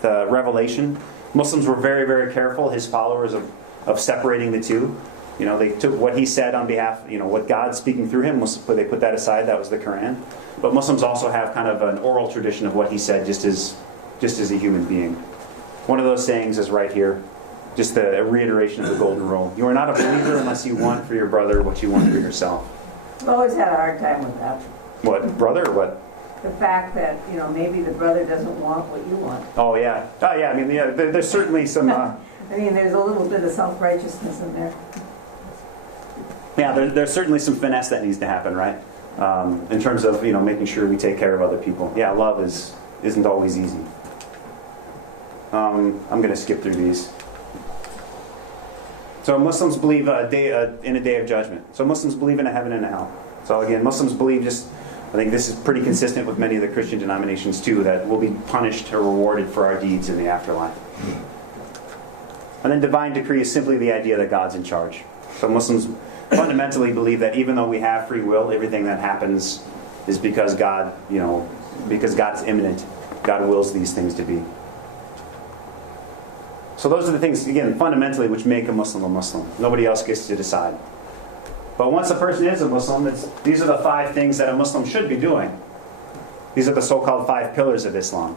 the revelation. Muslims were very, very careful, his followers, of separating the two. They took what he said on behalf, what God speaking through him, they put that aside. That was the Quran. But Muslims also have kind of an oral tradition of what he said, just as a human being. One of those sayings is right here. Just a reiteration of the golden rule. You are not a believer unless you want for your brother what you want for yourself. I've always had a hard time with that. What, brother or what? The fact that, maybe the brother doesn't want what you want. Oh, yeah. Oh, yeah, I mean, yeah, there's certainly some... I mean, there's a little bit of self-righteousness in there. Yeah, there's certainly some finesse that needs to happen, right? In terms of, making sure we take care of other people. Yeah, love isn't always easy. I'm going to skip through these. So Muslims believe in a day of judgment. So Muslims believe in a heaven and a hell. So again, Muslims believe I think this is pretty consistent with many of the Christian denominations too, that we'll be punished or rewarded for our deeds in the afterlife. And then divine decree is simply the idea that God's in charge. So Muslims fundamentally believe that even though we have free will, everything that happens is because God, because God's immanent. God wills these things to be. So those are the things, again, fundamentally, which make a Muslim a Muslim. Nobody else gets to decide. But once a person is a Muslim, these are the 5 things that a Muslim should be doing. These are the so-called 5 pillars of Islam.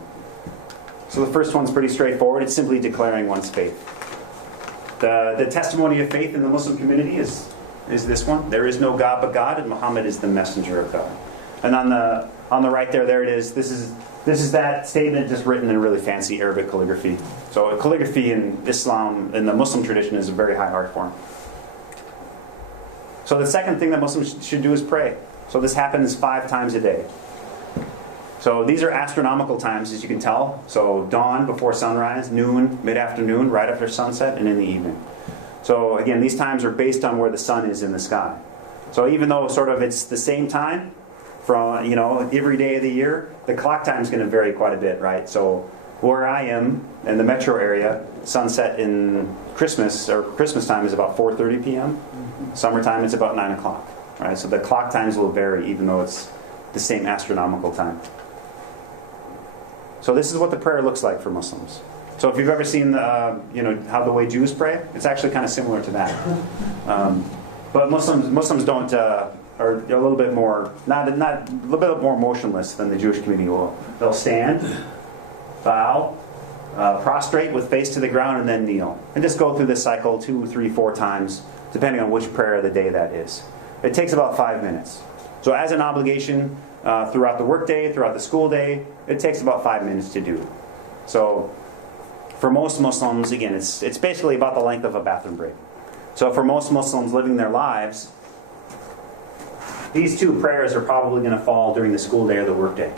So the first one's pretty straightforward. It's simply declaring one's faith. The testimony of faith in the Muslim community is this one. There is no God but God, and Muhammad is the messenger of God. And on the right there it is. This is that statement just written in really fancy Arabic calligraphy. So calligraphy in Islam, in the Muslim tradition, is a very high art form. So the second thing that Muslims should do is pray. So this happens 5 times a day. So these are astronomical times, as you can tell. So dawn before sunrise, noon, mid-afternoon, right after sunset, and in the evening. So again, these times are based on where the sun is in the sky. So even though sort of it's the same time from, every day of the year, the clock time is going to vary quite a bit, right? So where I am in the metro area, sunset in Christmas time is about 4:30 p.m. Summertime it's about 9 o'clock, right? So the clock times will vary even though it's the same astronomical time. So this is what the prayer looks like for Muslims. So if you've ever seen how the way Jews pray, it's actually kind of similar to that. But Muslims don't are a little bit more not a little bit more motionless than the Jewish community will. They'll stand, bow, prostrate with face to the ground, and then kneel, and just go through this cycle 2, 3, 4 times, depending on which prayer of the day that is. It takes about 5 minutes. So as an obligation throughout the workday, throughout the school day, it takes about 5 minutes to do. So for most Muslims, again, it's basically about the length of a bathroom break. So for most Muslims living their lives, these 2 prayers are probably going to fall during the school day or the workday.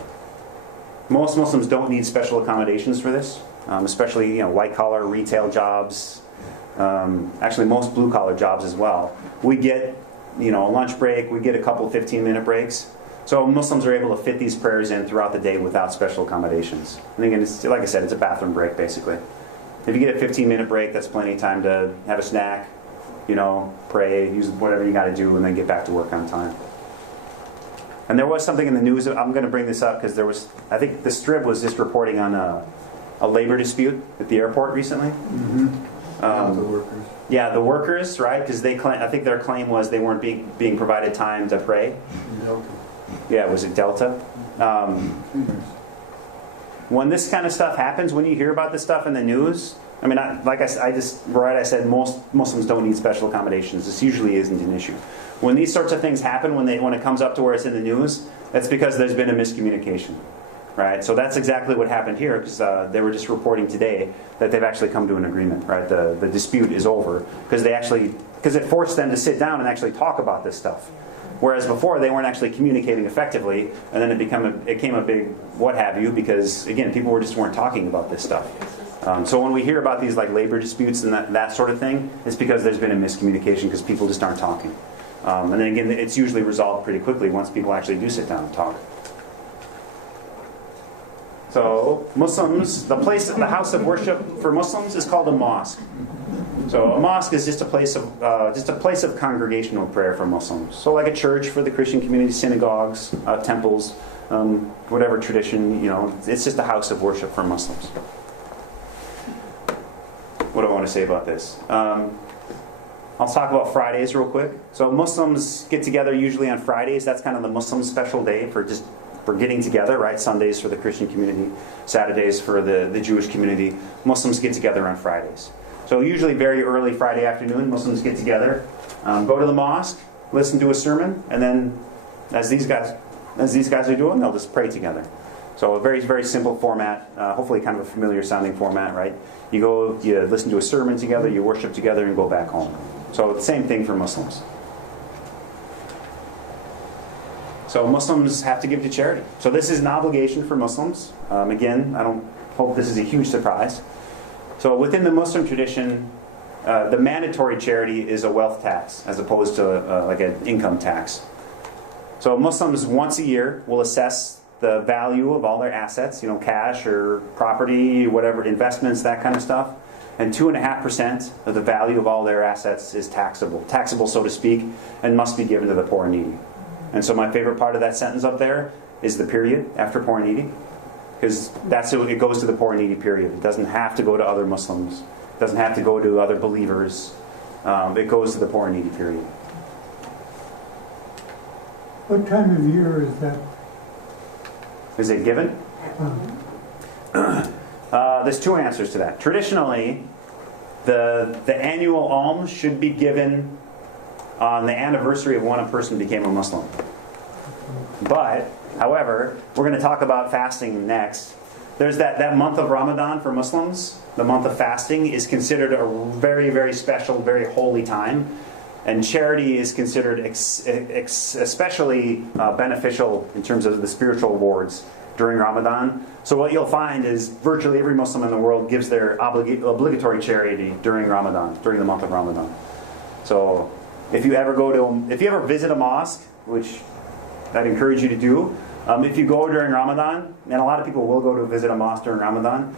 Most Muslims don't need special accommodations for this, especially white-collar retail jobs. Actually, most blue-collar jobs as well. We get a lunch break. We get a couple 15-minute breaks. So Muslims are able to fit these prayers in throughout the day without special accommodations. And again, like I said, it's a bathroom break basically. If you get a 15-minute break, that's plenty of time to have a snack, pray, use whatever you got to do, and then get back to work on time. And there was something in the news. I'm going to bring this up because I think the Strib was just reporting on a labor dispute at the airport recently. The workers. Yeah, the workers, right? Because I think their claim was they weren't being provided time to pray. Delta. Yeah, was it Delta? When this kind of stuff happens, when you hear about this stuff in the news, I mean, I said most Muslims don't need special accommodations. This usually isn't an issue. When these sorts of things happen, when it comes up to where it's in the news, that's because there's been a miscommunication, right? So that's exactly what happened here, because they were just reporting today that they've actually come to an agreement, right? The dispute is over because it forced them to sit down and actually talk about this stuff. Whereas before they weren't actually communicating effectively, and then it came a big what have you, because again, people weren't talking about this stuff. So when we hear about these like labor disputes and that sort of thing, it's because there's been a miscommunication because people just aren't talking. And then again, it's usually resolved pretty quickly once people actually do sit down and talk. So Muslims, the house of worship for Muslims is called a mosque. So a mosque is just a place of congregational prayer for Muslims. So like a church for the Christian community, synagogues, temples, whatever tradition, it's just a house of worship for Muslims. What do I want to say about this? I'll talk about Fridays real quick. So Muslims get together usually on Fridays. That's kind of the Muslim special day for just getting together, right? Sundays for the Christian community, Saturdays for the Jewish community. Muslims get together on Fridays. So usually very early Friday afternoon, Muslims get together, go to the mosque, listen to a sermon, and then as these guys are doing, they'll just pray together. So a very, very simple format, hopefully kind of a familiar sounding format, right? You go, you listen to a sermon together, you worship together, and go back home. So the same thing for Muslims. So Muslims have to give to charity. So this is an obligation for Muslims. Again, I don't hope this is a huge surprise. So within the Muslim tradition, the mandatory charity is a wealth tax as opposed to like an income tax. So Muslims once a year will assess the value of all their assets, cash or property, whatever, investments, that kind of stuff. And 2.5% of the value of all their assets is taxable, so to speak, and must be given to the poor and needy. And so my favorite part of that sentence up there is the period after poor and needy, because it goes to the poor and needy period. It doesn't have to go to other Muslims. It doesn't have to go to other believers. It goes to the poor and needy period. What time of year is that? Is it given? There's two answers to that. Traditionally, the annual alms should be given on the anniversary of when a person became a Muslim. But, however, we're going to talk about fasting next. There's that month of Ramadan for Muslims. The month of fasting is considered a very, very special, very holy time. And charity is considered especially beneficial in terms of the spiritual rewards during Ramadan. So what you'll find is virtually every Muslim in the world gives their obligatory charity during Ramadan, during the month of Ramadan. So if you ever visit a mosque, which I'd encourage you to do, if you go during Ramadan, and a lot of people will go to visit a mosque during Ramadan,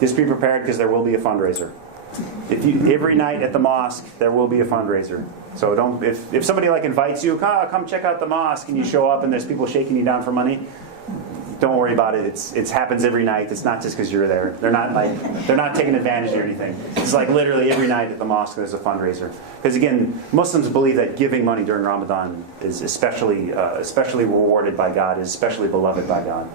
just be prepared because there will be a fundraiser. Every night at the mosque, there will be a fundraiser. So if somebody invites you, come check out the mosque, and you show up and there's people shaking you down for money, don't worry about it. It happens every night. It's not just because you're there. They're not taking advantage or anything. It's literally every night at the mosque there's a fundraiser. Because again, Muslims believe that giving money during Ramadan is especially rewarded by God, is especially beloved by God.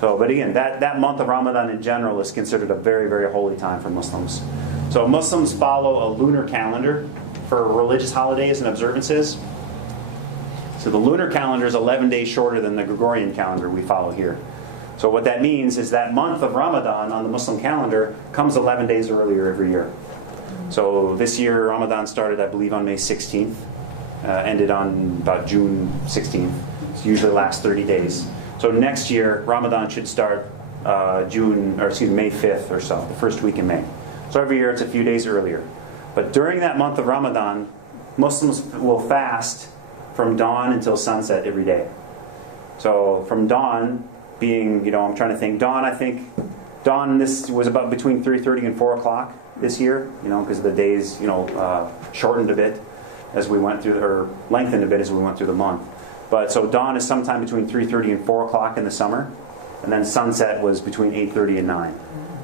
So, but again, that month of Ramadan in general is considered a very, very holy time for Muslims. So Muslims follow a lunar calendar for religious holidays and observances. So the lunar calendar is 11 days shorter than the Gregorian calendar we follow here. So what that means is that month of Ramadan on the Muslim calendar comes 11 days earlier every year. So this year Ramadan started, I believe, on May 16th, ended on about June 16th. It usually lasts 30 days. So next year Ramadan should start May 5th or so, the first week in May. So every year it's a few days earlier. But during that month of Ramadan, Muslims will fast from dawn until sunset every day. So from dawn being, I'm trying to think, dawn this was about between 3:30 and 4 o'clock this year, because the days, shortened a bit as we went through, or lengthened a bit as we went through the month. But so dawn is sometime between 3:30 and 4 o'clock in the summer, and then sunset was between 8:30 and 9.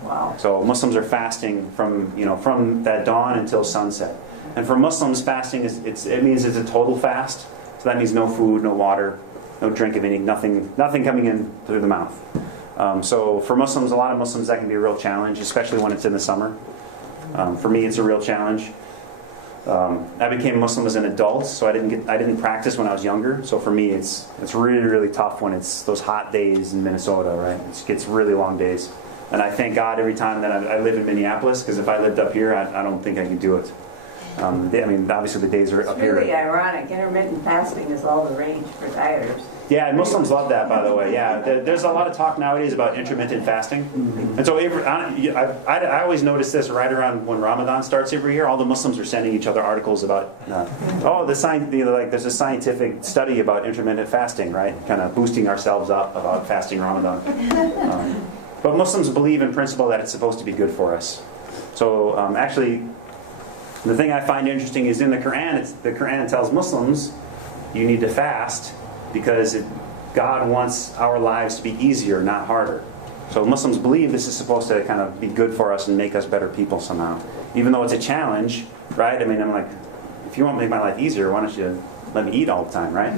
Wow. So Muslims are fasting from that dawn until sunset. And for Muslims, fasting it means it's a total fast. So that means no food, no water, no drink of any, nothing coming in through the mouth. So for Muslims, a lot of Muslims, that can be a real challenge, especially when it's in the summer. For me, it's a real challenge. I became Muslim as an adult, so I didn't practice when I was younger. So for me, it's really, really tough when it's those hot days in Minnesota, right? It gets really long days. And I thank God every time that I live in Minneapolis, because if I lived up here, I don't think I could do it. Obviously the days are up here. It's really ironic. Intermittent fasting is all the rage for dieters. Yeah, and Muslims love that, by the way. Yeah, there's a lot of talk nowadays about intermittent fasting. And so I always notice this right around when Ramadan starts every year. All the Muslims are sending each other articles about, there's a scientific study about intermittent fasting, right? Kind of boosting ourselves up about fasting Ramadan. But Muslims believe in principle that it's supposed to be good for us. So actually, the thing I find interesting is in the Quran, the Quran tells Muslims you need to fast because God wants our lives to be easier, not harder. So Muslims believe this is supposed to kind of be good for us and make us better people somehow. Even though it's a challenge, right? I'm like, if you want to make my life easier, why don't you let me eat all the time, right?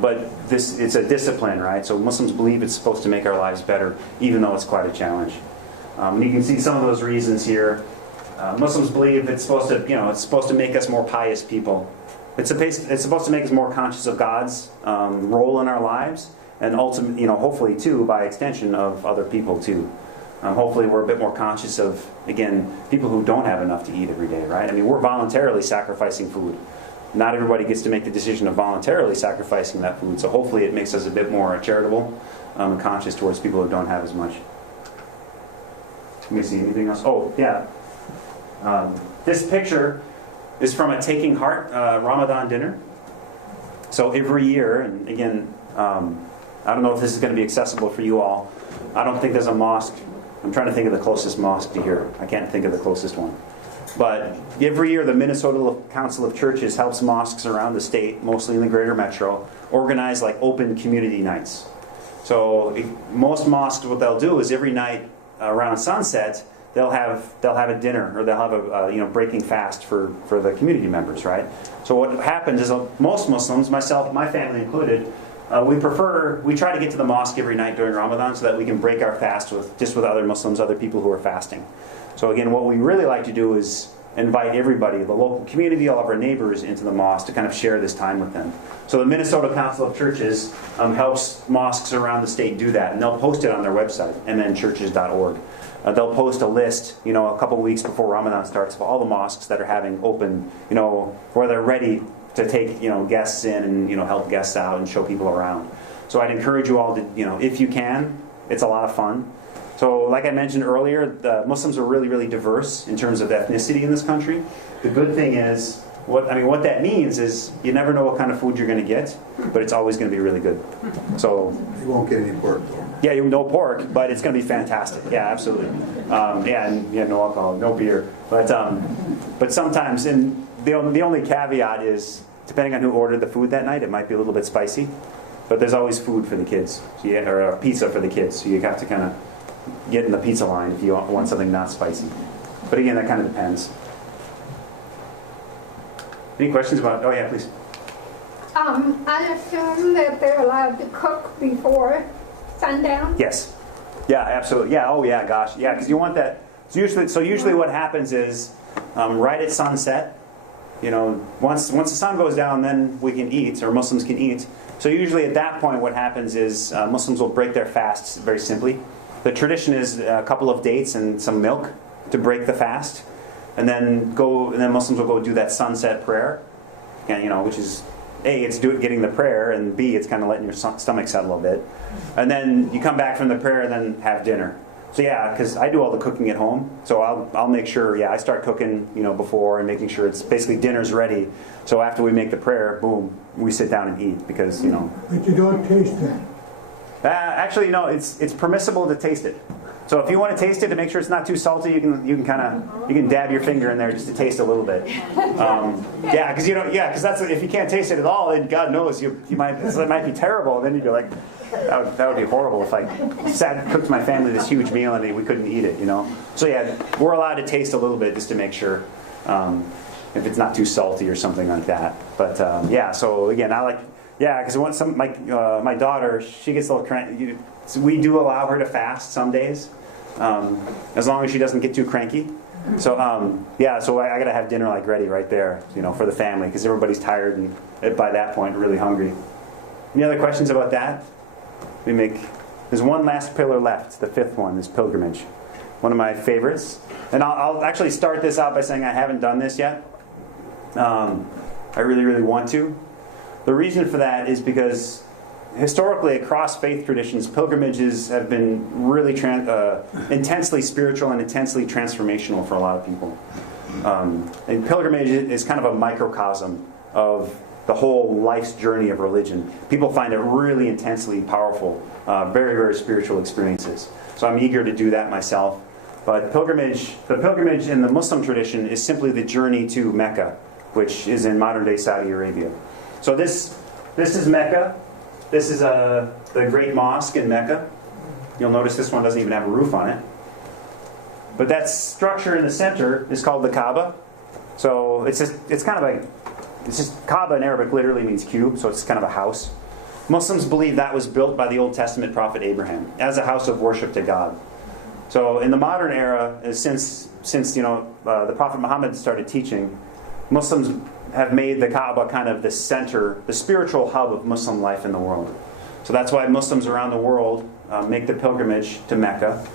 But it's a discipline, right? So Muslims believe it's supposed to make our lives better, even though it's quite a challenge. And you can see some of those reasons here. Muslims believe it's supposed to make us more pious people. It's supposed to make us more conscious of God's role in our lives, and ultimately, hopefully too, by extension, of other people too. Hopefully we're a bit more conscious of, again, people who don't have enough to eat every day, right? I mean, we're voluntarily sacrificing food. Not everybody gets to make the decision of voluntarily sacrificing that food, so hopefully it makes us a bit more charitable and conscious towards people who don't have as much. Let me see, anything else? Oh, yeah. This picture is from a Taking Heart Ramadan dinner. So every year, and again, I don't know if this is going to be accessible for you all. I don't think there's a mosque. I'm trying to think of the closest mosque to here. I can't think of the closest one. But every year the Minnesota Council of Churches helps mosques around the state, mostly in the greater metro, organize like open community nights. So most mosques, what they'll do is every night around sunset, they'll have a dinner, or they'll have a breaking fast for the community members, right? So what happens is most Muslims, myself, my family included, we try to get to the mosque every night during Ramadan so that we can break our fast with other Muslims, other people who are fasting. So again, what we really like to do is invite everybody, the local community, all of our neighbors, into the mosque to kind of share this time with them. So the Minnesota Council of Churches helps mosques around the state do that, and they'll post it on their website, mnchurches.org. They'll post a list, a couple weeks before Ramadan starts, of all the mosques that are having open, where they're ready to take, guests in and, help guests out and show people around. So I'd encourage you all to, if you can, it's a lot of fun. So like I mentioned earlier, the Muslims are really, really diverse in terms of ethnicity in this country. The good thing is, what that means is you never know what kind of food you're going to get, but it's always going to be really good. So You won't get any pork though. yeah, no pork, but it's going to be fantastic. Yeah, absolutely. No alcohol, no beer. But sometimes, and the only caveat is, depending on who ordered the food that night, it might be a little bit spicy. But there's always food for the kids, or a pizza for the kids. So you have to kind of get in the pizza line if you want something not spicy. But again, that kind of depends. Any questions about? Oh yeah, please. I assume that they're allowed to cook before sundown? Yes. Yeah, absolutely. Yeah. Oh yeah. Gosh. Yeah, because you want that. So usually what happens is right at sunset. Once the sun goes down, then we can eat, or Muslims can eat. So usually at that point, what happens is Muslims will break their fasts very simply. The tradition is a couple of dates and some milk to break the fast, and then Muslims will go do that sunset prayer, and which is A, it's getting the prayer, and B, it's kind of letting your stomach settle a bit, and then you come back from the prayer and then have dinner. So yeah, because I do all the cooking at home, so I'll make sure, I start cooking, before, and making sure it's basically dinner's ready. So after we make the prayer, boom, we sit down and eat, because But you don't taste it. Actually, no, it's permissible to taste it. So if you want to taste it to make sure it's not too salty, you can dab your finger in there just to taste a little bit. Because that's, if you can't taste it at all, then God knows it might be terrible. And then you'd be like, that would be horrible if I cooked my family this huge meal and we couldn't eat it. So yeah, we're allowed to taste a little bit just to make sure if it's not too salty or something like that. But so again, I like. Yeah, because my daughter, she gets a little cranky. We do allow her to fast some days, as long as she doesn't get too cranky. So so I got to have dinner ready right there, for the family, because everybody's tired and by that point really hungry. Any other questions about that? There's one last pillar left. The fifth one is pilgrimage, one of my favorites. And I'll actually start this out by saying I haven't done this yet. I really, really want to. The reason for that is because historically across faith traditions, pilgrimages have been really intensely spiritual and intensely transformational for a lot of people. And pilgrimage is kind of a microcosm of the whole life's journey of religion. People find it really intensely powerful, very, very spiritual experiences. So I'm eager to do that myself. But the pilgrimage in the Muslim tradition is simply the journey to Mecca, which is in modern-day Saudi Arabia. So this is Mecca. This is the Great Mosque in Mecca. You'll notice this one doesn't even have a roof on it. But that structure in the center is called the Kaaba. So it's kind of it's just Kaaba in Arabic literally means cube, so it's kind of a house. Muslims believe that was built by the Old Testament prophet Abraham as a house of worship to God. So in the modern era, since the Prophet Muhammad started teaching, Muslims have made the Kaaba kind of the center, the spiritual hub of Muslim life in the world. So that's why Muslims around the world make the pilgrimage to Mecca.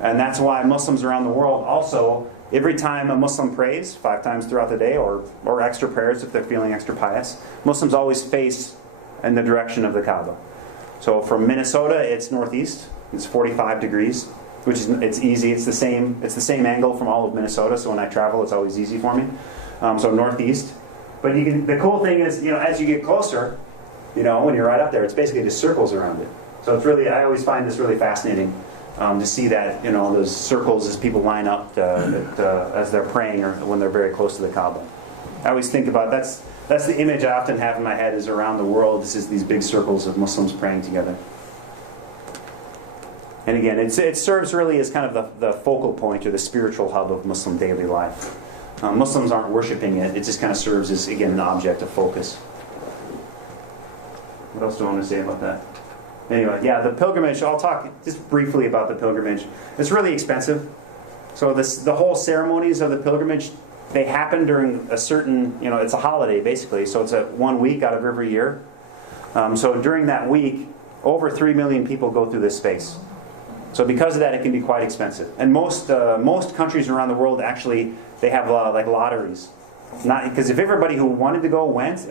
And that's why Muslims around the world also, every time a Muslim prays, 5 times throughout the day, or extra prayers if they're feeling extra pious, Muslims always face in the direction of the Kaaba. So from Minnesota, it's northeast. It's 45 degrees, which is it's easy. It's the same angle from all of Minnesota. So when I travel, it's always easy for me. So northeast. But the cool thing is, as you get closer, when you're right up there, it's basically just circles around it. So it's really, I always find this really fascinating to see that, those circles as people line up as they're praying or when they're very close to the Kaaba. I always think about that's the image I often have in my head is around the world. This is these big circles of Muslims praying together. And again, it serves really as kind of the focal point or the spiritual hub of Muslim daily life. Muslims aren't worshiping it. It just kind of serves as, again, an object of focus. What else do I want to say about that? Anyway, yeah, the pilgrimage, I'll talk just briefly about the pilgrimage. It's really expensive. So the whole ceremonies of the pilgrimage, they happen during a certain, it's a holiday basically. So it's 1 week out of every year. So during that week, over 3 million people go through this space. So because of that, it can be quite expensive. And most countries around the world actually, they have like lotteries. Not because if everybody who wanted to go went,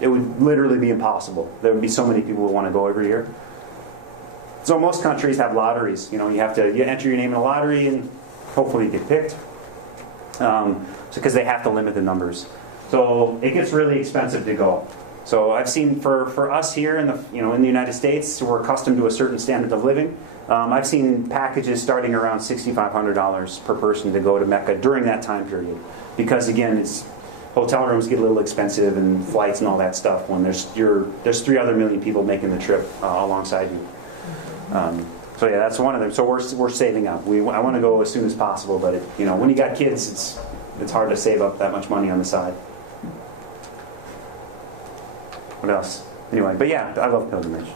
it would literally be impossible. There would be so many people who want to go every year. So most countries have lotteries. You enter your name in a lottery and hopefully you get picked. Because they have to limit the numbers. So it gets really expensive to go. So I've seen for us here in the United States, we're accustomed to a certain standard of living. I've seen packages starting around $6,500 per person to go to Mecca during that time period. Because again, hotel rooms get a little expensive and flights and all that stuff when there's 3 other million people making the trip alongside you. So yeah, that's one of them. So we're saving up. I want to go as soon as possible, but when you got kids, it's hard to save up that much money on the side. What else? Anyway, but yeah, I love pilgrimage.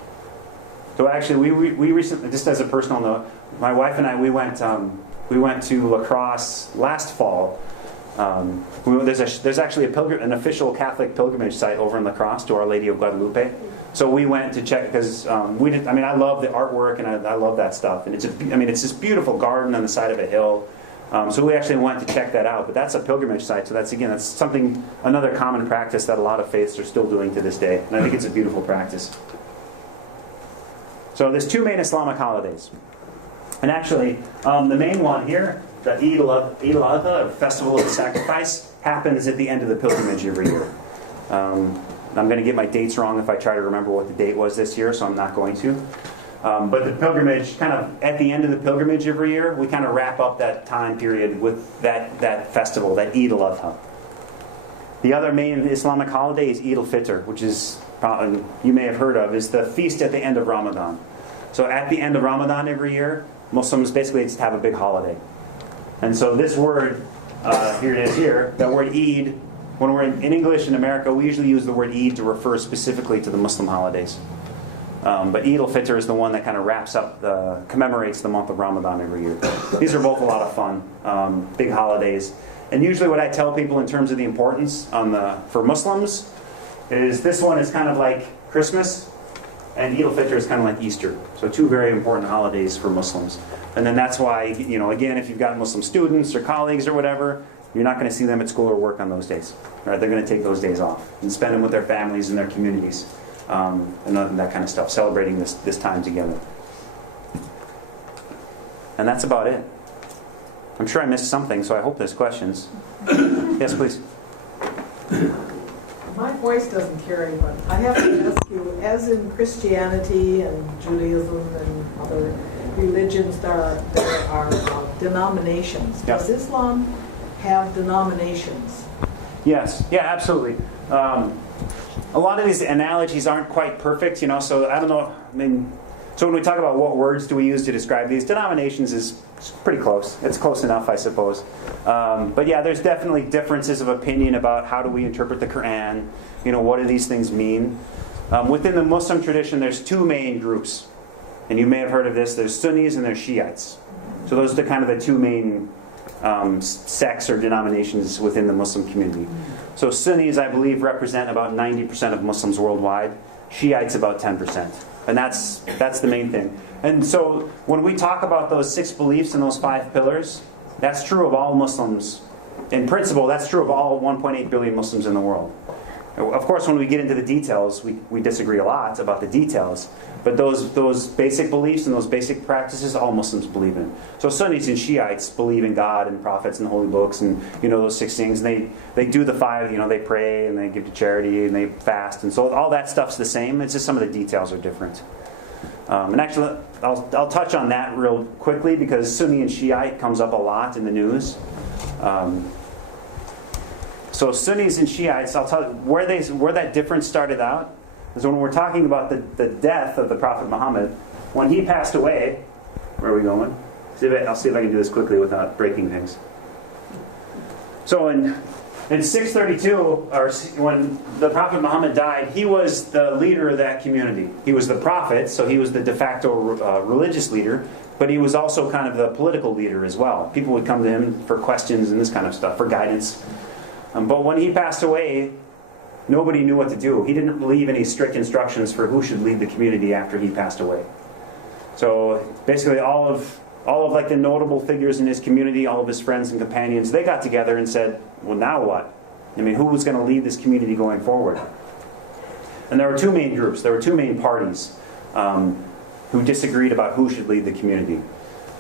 So actually, we recently, just as a personal note, my wife and I we went to La Crosse last fall. There's actually an official Catholic pilgrimage site over in La Crosse to Our Lady of Guadalupe. So we went to check because I love the artwork and I love that stuff. And it's this beautiful garden on the side of a hill. So we actually went to check that out. But that's a pilgrimage site. So that's another common practice that a lot of faiths are still doing to this day. And I think it's a beautiful practice. So there's 2 main Islamic holidays. And actually, the main one here, the Eid al-Adha, or Festival of the Sacrifice, happens at the end of the pilgrimage every year. I'm going to get my dates wrong if I try to remember what the date was this year, so I'm not going to. But the pilgrimage, kind of at the end of the pilgrimage every year, we kind of wrap up that time period with that festival, that Eid al-Adha. The other main Islamic holiday is Eid al-Fitr, which is, you may have heard of, is the feast at the end of Ramadan. So at the end of Ramadan every year, Muslims basically just have a big holiday. And so this word, here it is here, that word Eid, when we're in English in America, we usually use the word Eid to refer specifically to the Muslim holidays. But Eid al-Fitr is the one that kind of commemorates the month of Ramadan every year. These are both a lot of fun, big holidays. And usually what I tell people in terms of the importance for Muslims is this one is kind of like Christmas, and Eid al-Fitr is kind of like Easter. So 2 very important holidays for Muslims. And then that's why, again, if you've got Muslim students or colleagues or whatever, you're not going to see them at school or work on those days. Right? They're going to take those days off and spend them with their families and their communities and that kind of stuff, celebrating this time together. And that's about it. I'm sure I missed something, so I hope there's questions. Yes, please. My voice doesn't carry, but I have to ask you, as in Christianity and Judaism and other religions, there are denominations. Yeah. Does Islam have denominations? Yes. Yeah, absolutely. A lot of these analogies aren't quite perfect, so I don't know. So when we talk about what words do we use to describe these, denominations is pretty close. It's close enough, I suppose. But yeah, there's definitely differences of opinion about how do we interpret the Quran. What do these things mean? Within the Muslim tradition, there's two main groups. And you may have heard of this. There's Sunnis and there's Shiites. So those are kind of the two main sects or denominations within the Muslim community. So Sunnis, I believe, represent about 90% of Muslims worldwide. Shiites about 10%. And that's the main thing. And so when we talk about those 6 beliefs and those 5 pillars, that's true of all Muslims. In principle, that's true of all 1.8 billion Muslims in the world. Of course, when we get into the details, we disagree a lot about the details. But those basic beliefs and those basic practices, all Muslims believe in. So Sunnis and Shiites believe in God and prophets and holy books and those 6 things. And they do the 5. They pray and they give to charity and they fast. And so all that stuff's the same. It's just some of the details are different. And actually, I'll touch on that real quickly because Sunni and Shiite comes up a lot in the news. So Sunnis and Shiites, I'll tell you where that difference started out is when we're talking about the death of the Prophet Muhammad. When he passed away, where are we going? I'll see if I can do this quickly without breaking things. So in 632, or when the Prophet Muhammad died, he was the leader of that community. He was the prophet, so he was the de facto religious leader, but he was also kind of the political leader as well. People would come to him for questions and this kind of stuff, for guidance. But when he passed away, nobody knew what to do. He didn't leave any strict instructions for who should lead the community after he passed away. So basically all of like the notable figures in his community, all of his friends and companions, they got together and said, well, now what? Who was going to lead this community going forward? And there were 2 main groups. There were 2 main parties who disagreed about who should lead the community.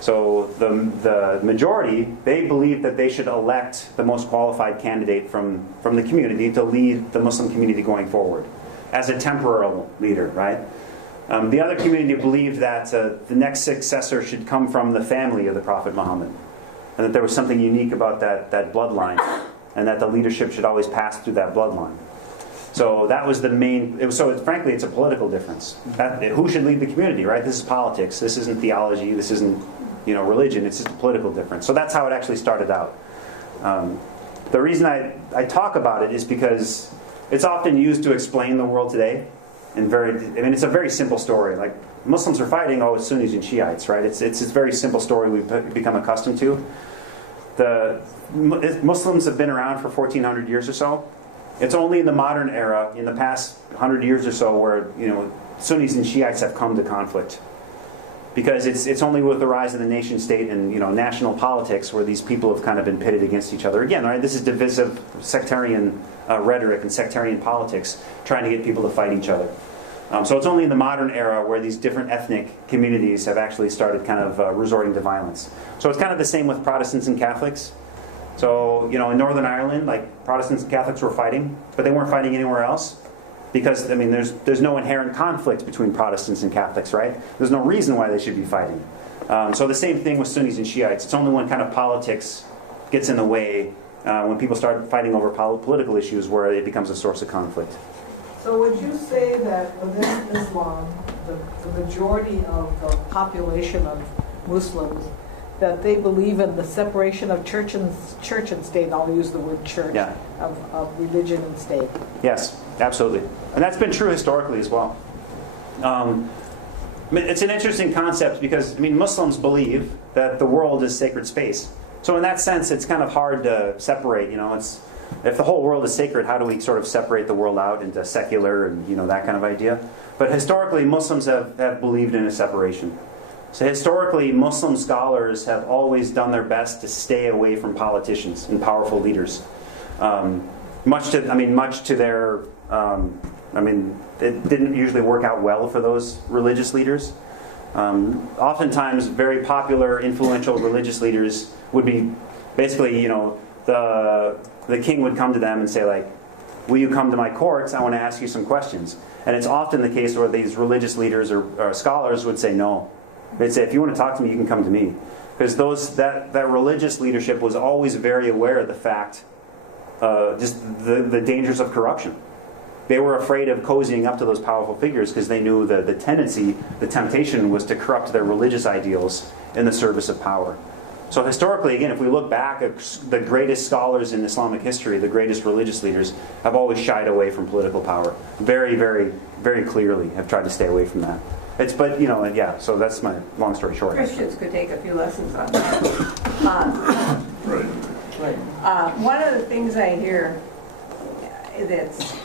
So the majority, they believed that they should elect the most qualified candidate from the community to lead the Muslim community going forward as a temporal leader, right? The other community believed that the next successor should come from the family of the Prophet Muhammad, and that there was something unique about that bloodline, and that the leadership should always pass through that bloodline. So that was the main. Frankly, it's a political difference. Who should lead the community, right? This is politics. This isn't theology. This isn't religion. It's just a political difference. So that's how it actually started out. The reason I talk about it is because it's often used to explain the world today. It's a very simple story. Like Muslims are fighting, it's Sunnis and Shiites, right? It's a very simple story we've become accustomed to. The Muslims have been around for 1,400 years or so. It's only in the modern era, in the past 100 years or so, where Sunnis and Shiites have come to conflict. Because it's only with the rise of the nation state and national politics where these people have kind of been pitted against each other again. Right? This is divisive sectarian rhetoric and sectarian politics trying to get people to fight each other. So it's only in the modern era where these different ethnic communities have actually started kind of resorting to violence. So it's kind of the same with Protestants and Catholics. So in Northern Ireland, like Protestants and Catholics were fighting, but they weren't fighting anywhere else. Because, there's no inherent conflict between Protestants and Catholics, right? There's no reason why they should be fighting. So the same thing with Sunnis and Shiites. It's only when kind of politics gets in the way, when people start fighting over political issues, where it becomes a source of conflict. So would you say that within Islam, the majority of the population of Muslims, that they believe in the separation of church and state? I'll use the word church, Yeah. of religion and state. Yes, absolutely. And that's been true historically as well. It's an interesting concept because, Muslims believe that the world is sacred space. So in that sense, it's kind of hard to separate. If the whole world is sacred, how do we sort of separate the world out into secular and, that kind of idea? But historically, Muslims have believed in a separation. So historically, Muslim scholars have always done their best to stay away from politicians and powerful leaders. Much to their, it didn't usually work out well for those religious leaders. Oftentimes, very popular, influential religious leaders would be basically, the king would come to them and say, like, will you come to my courts? I want to ask you some questions. And it's often the case where these religious leaders or scholars would say no. They'd say, if you want to talk to me, you can come to me. Because that religious leadership was always very aware of the fact, just the dangers of corruption. they were afraid of cozying up to those powerful figures because they knew the tendency, the temptation was to corrupt their religious ideals in the service of power. So historically, again, if we look back at the greatest scholars in Islamic history, the greatest religious leaders have always shied away from political power. Very, very, very clearly have tried to stay away from that. But, yeah, so that's my long story short. Christians could take a few lessons on that. One of the things I hear that's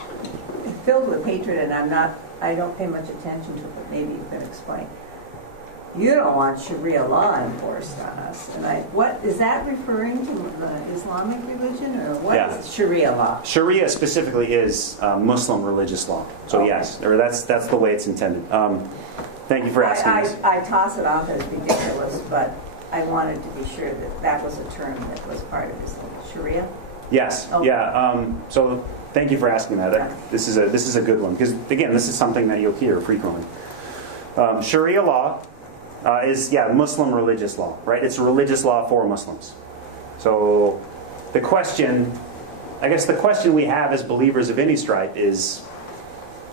filled with hatred, and I don't pay much attention to it, but maybe you can explain. You don't want Sharia law enforced on us. And what is that referring to, the Islamic religion, or what is Sharia law? Sharia specifically is Muslim religious law. So Okay. yes, or that's the way it's intended. Thank you for asking this. I toss it off as ridiculous, but I wanted to be sure that that was a term that was part of Islam. Sharia? Yes. Okay. Yeah. So thank you for asking that. This is a good one because again, this is something that you'll hear frequently. Sharia law is Muslim religious law, right? It's a religious law for Muslims. So the question we have as believers of any stripe is,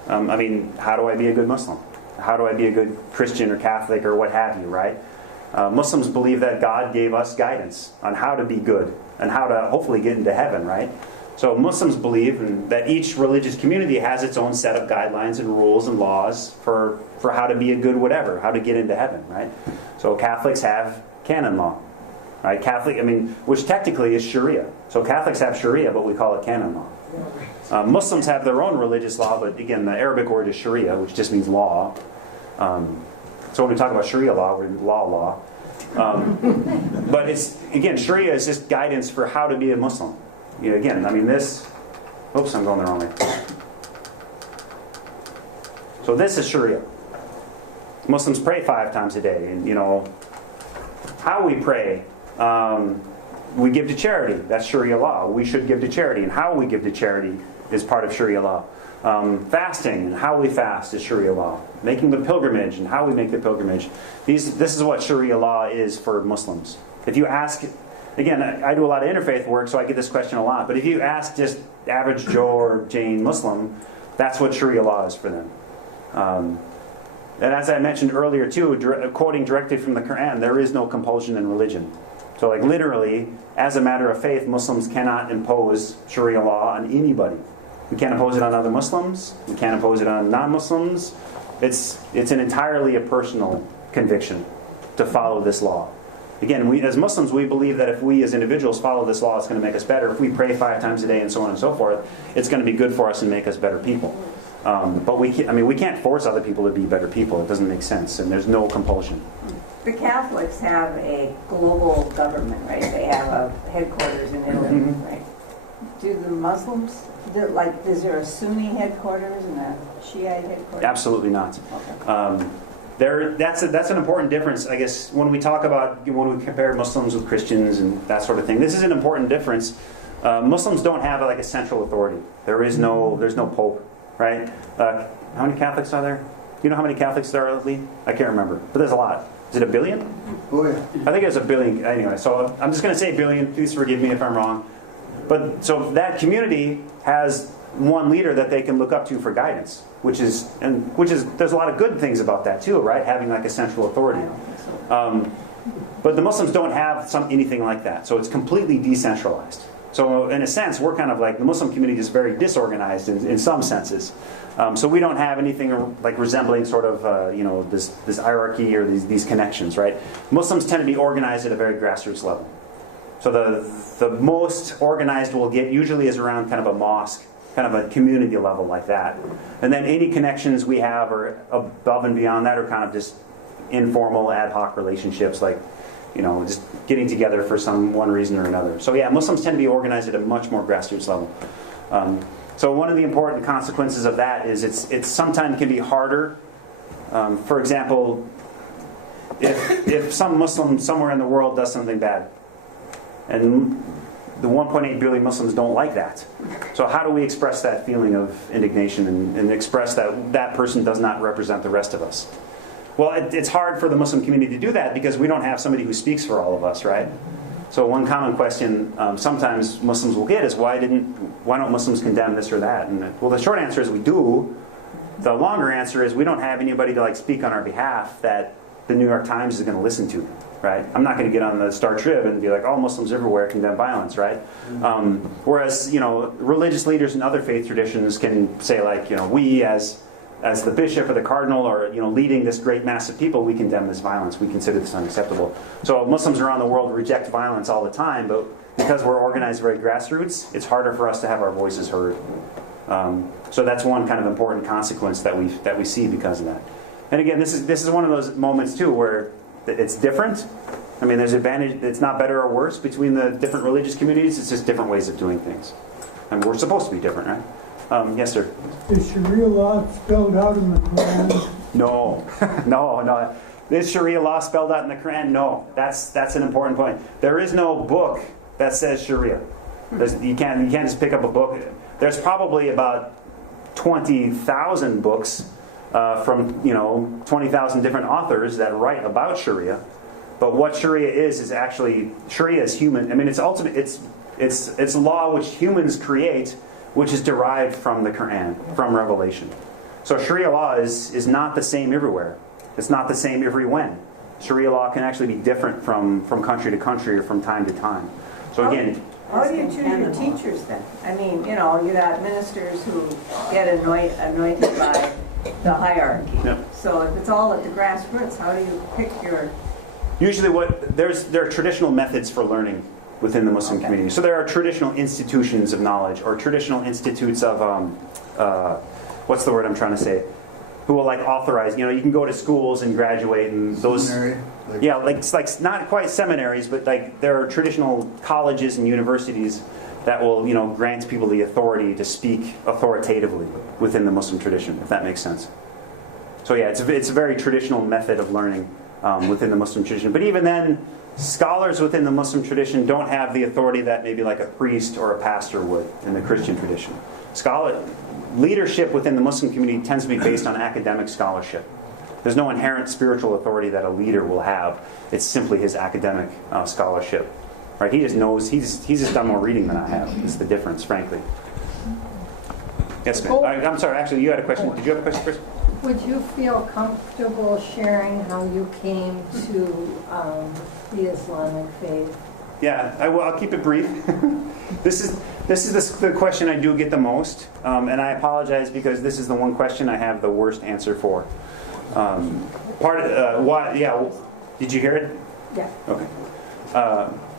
how do I be a good Muslim? How do I be a good Christian or Catholic or what have you, right? Muslims believe that God gave us guidance on how to be good and how to hopefully get into heaven, right? So Muslims believe that each religious community has its own set of guidelines and rules and laws for how to be a good whatever, how to get into heaven, right? So Catholics have canon law, right? Which technically is Sharia. So Catholics have Sharia, but we call it canon law. Muslims have their own religious law, but again, the Arabic word is Sharia, which just means law. So when we talk about Sharia law, we're law. But Sharia is just guidance for how to be a Muslim. Oops, I'm going the wrong way. So this is Sharia. Muslims pray 5 times a day, and how we pray, we give to charity. That's Sharia law. We should give to charity, and how we give to charity is part of Sharia law. Fasting and how we fast is Sharia law. Making the pilgrimage and how we make the pilgrimage. This is what Sharia law is for Muslims. If you ask, again, I do a lot of interfaith work, so I get this question a lot. But if you ask just average Joe or Jane Muslim, that's what Sharia law is for them. And as I mentioned earlier too, quoting directly from the Quran, there is no compulsion in religion. So literally, as a matter of faith, Muslims cannot impose Sharia law on anybody. We can't impose it on other Muslims. We can't impose it on non-Muslims. It's an entirely a personal conviction to follow this law. Again, we as Muslims, we believe that if we as individuals follow this law, it's going to make us better. If we pray 5 times a day and so on and so forth, it's going to be good for us and make us better people. But we can't force other people to be better people. It doesn't make sense, and there's no compulsion. The Catholics have a global government, right? They have a headquarters in Italy, right? Do the Muslims, is there a Sunni headquarters and a Shiite headquarters? Absolutely not. Okay. That's an important difference, I guess, when we compare Muslims with Christians and that sort of thing. This is an important difference. Muslims don't have a central authority. There's no pope, right? How many Catholics are there? You know how many Catholics there are, Lee? I can't remember, but there's a lot. Is it 1 billion? Oh, yeah. I think it's 1 billion. Anyway, so I'm just going to say 1 billion. Please forgive me if I'm wrong. But so that community has one leader that they can look up to for guidance, which is there's a lot of good things about that too, right? Having a central authority. But the Muslims don't have anything like that, so it's completely decentralized. So in a sense, we're kind of the Muslim community is very disorganized in some senses. So we don't have anything resembling sort of this hierarchy or these connections, right? Muslims tend to be organized at a very grassroots level. So the most organized we'll get usually is around kind of a mosque, kind of a community level like that. And then any connections we have are above and beyond that are kind of just informal ad hoc relationships, just getting together for one reason or another. So yeah, Muslims tend to be organized at a much more grassroots level. So one of the important consequences of that is it sometimes can be harder. For example, if some Muslim somewhere in the world does something bad, and the 1.8 billion Muslims don't like that. So how do we express that feeling of indignation and express that person does not represent the rest of us? Well, it's hard for the Muslim community to do that because we don't have somebody who speaks for all of us, right? So one common question sometimes Muslims will get is why don't Muslims condemn this or that? And well, the short answer is we do. The longer answer is we don't have anybody to like speak on our behalf that the New York Times is going to listen to, right? I'm not going to get on the Star Trib and be like, all Muslims everywhere condemn violence, right? Whereas, religious leaders in other faith traditions can say like, we as the bishop or the cardinal or, leading this great mass of people, we condemn this violence. We consider this unacceptable. So Muslims around the world reject violence all the time, but because we're organized very grassroots, it's harder for us to have our voices heard. So that's one kind of important consequence that we see because of that. And again, this is one of those moments too where it's different. I mean, there's advantage. It's not better or worse between the different religious communities. It's just different ways of doing things. And we're supposed to be different, right? Yes, sir. Is Sharia law spelled out in the Quran? No, no. Is Sharia law spelled out in the Quran? No. That's an important point. There is no book that says Sharia. You can't just pick up a book. There's probably about 20,000 books from 20,000 different authors that write about Sharia. But what Sharia is actually Sharia is human. I mean, it's ultimate. It's law which humans create, which is derived from the Quran, from Revelation. So Sharia law is not the same everywhere. It's not the same every when. Sharia law can actually be different from country to country or from time to time. So again, how do you choose your teachers then? I mean, you got ministers who get anointed by the hierarchy. Yep. So if it's all at the grassroots, how do you pick your... Usually there are traditional methods for learning within the Muslim community. So there are traditional institutions of knowledge or traditional institutes of, what's the word I'm trying to say? Who will like authorize, you can go to schools and graduate and those... Seminary, it's like not quite seminaries, but like there are traditional colleges and universities that will, grant people the authority to speak authoritatively within the Muslim tradition, if that makes sense. So yeah, it's a very traditional method of learning within the Muslim tradition. But even then, scholars within the Muslim tradition don't have the authority that maybe like a priest or a pastor would in the Christian tradition. Leadership within the Muslim community tends to be based on academic scholarship. There's no inherent spiritual authority that a leader will have. It's simply his academic scholarship. Right? He just knows, he's just done more reading than I have. It's the difference, frankly. Yes, ma'am. I'm sorry, actually, you had a question. Did you have a question first? Would you feel comfortable sharing how you came to the Islamic faith? Yeah, I'll keep it brief. This is the question I do get the most, and I apologize because this is the one question I have the worst answer for. Why? Yeah, did you hear it? Yeah. Okay.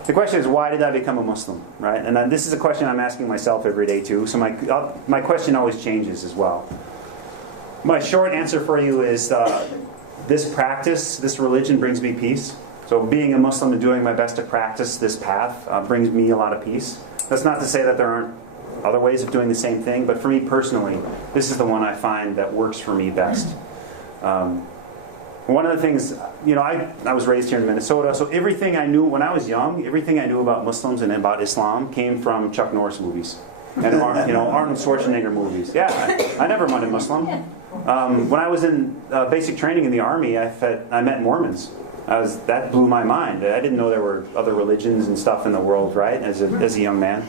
The question is, why did I become a Muslim? Right, and this is a question I'm asking myself every day too. So my question always changes as well. My short answer for you is this practice, this religion brings me peace. So being a Muslim and doing my best to practice this path brings me a lot of peace. That's not to say that there aren't other ways of doing the same thing, but for me personally, this is the one I find that works for me best. One of the things, I was raised here in Minnesota, so everything I knew when I was young, everything I knew about Muslims and about Islam came from Chuck Norris movies and Arnold Schwarzenegger movies. Yeah, I never met a Muslim. When I was in basic training in the Army, I met Mormons. That blew my mind. I didn't know there were other religions and stuff in the world, right, as a young man.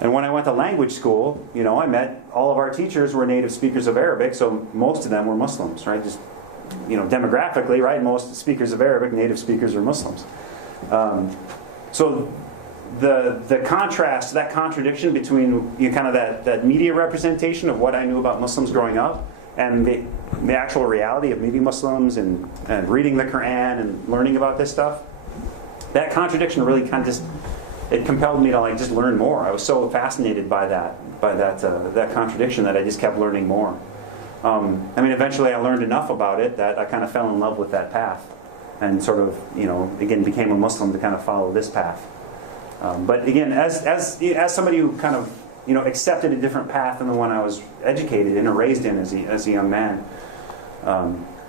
And when I went to language school, I met all of our teachers were native speakers of Arabic, so most of them were Muslims, right? Just, demographically, right, most speakers of Arabic, native speakers are Muslims. So the contrast, that contradiction between kind of that media representation of what I knew about Muslims growing up and the actual reality of meeting Muslims and reading the Quran and learning about this stuff, that contradiction really kind of just, it compelled me to just learn more. I was so fascinated by that contradiction that I just kept learning more. Eventually I learned enough about it that I kind of fell in love with that path and sort of, again, became a Muslim to kind of follow this path. But again, as somebody who kind of, accepted a different path than the one I was educated in or raised in as a young man,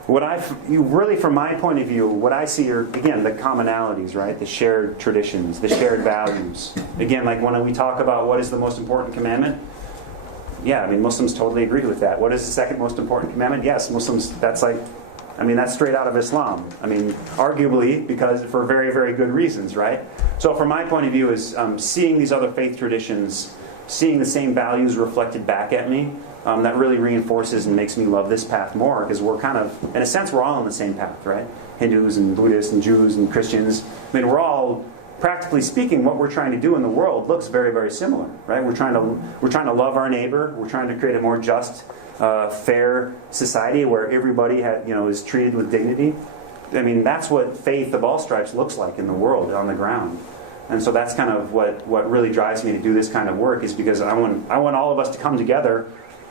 really, from my point of view, what I see are, again, the commonalities, right? The shared traditions, the shared values. Again, like when we talk about what is the most important commandment, yeah, Muslims totally agree with that. What is the second most important commandment? Yes, Muslims, that's straight out of Islam. Arguably, because for very, very good reasons, right? So from my point of view is seeing these other faith traditions, seeing the same values reflected back at me, that really reinforces and makes me love this path more, because we're kind of, in a sense, we're all on the same path, right? Hindus and Buddhists and Jews and Christians. I mean, we're all, practically speaking, what we're trying to do in the world looks very, very similar, right? We're trying to love our neighbor. We're trying to create a more just, fair society where everybody is treated with dignity. I mean, that's what faith of all stripes looks like in the world, on the ground. And so that's kind of what really drives me to do this kind of work, is because I want all of us to come together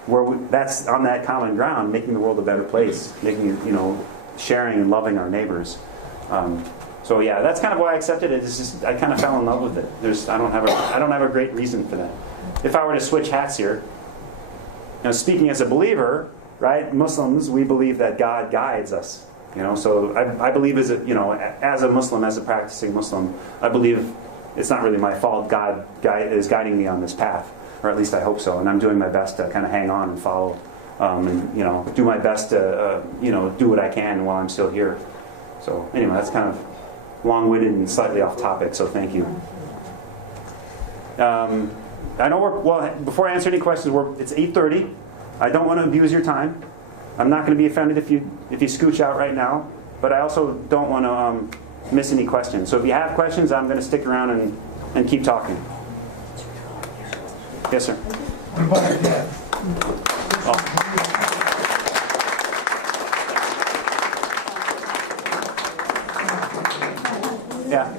where that's on that common ground, making the world a better place, making sharing and loving our neighbors. So yeah, that's kind of why I accepted it. It's just I kind of fell in love with it. I don't have a great reason for that. If I were to switch hats here, speaking as a believer, right? Muslims, we believe that God guides us. So I believe as a Muslim, as a practicing Muslim, I believe it's not really my fault. God is guiding me on this path, or at least I hope so. And I'm doing my best to kind of hang on and follow, and do my best to do what I can while I'm still here. So anyway, that's kind of long-winded and slightly off topic. So thank you. I know before I answer any questions, it's 8:30. I don't want to abuse your time. I'm not going to be offended if you scooch out right now, but I also don't want to miss any questions. So if you have questions, I'm going to stick around and keep talking. Yes, sir. What about that? Yeah.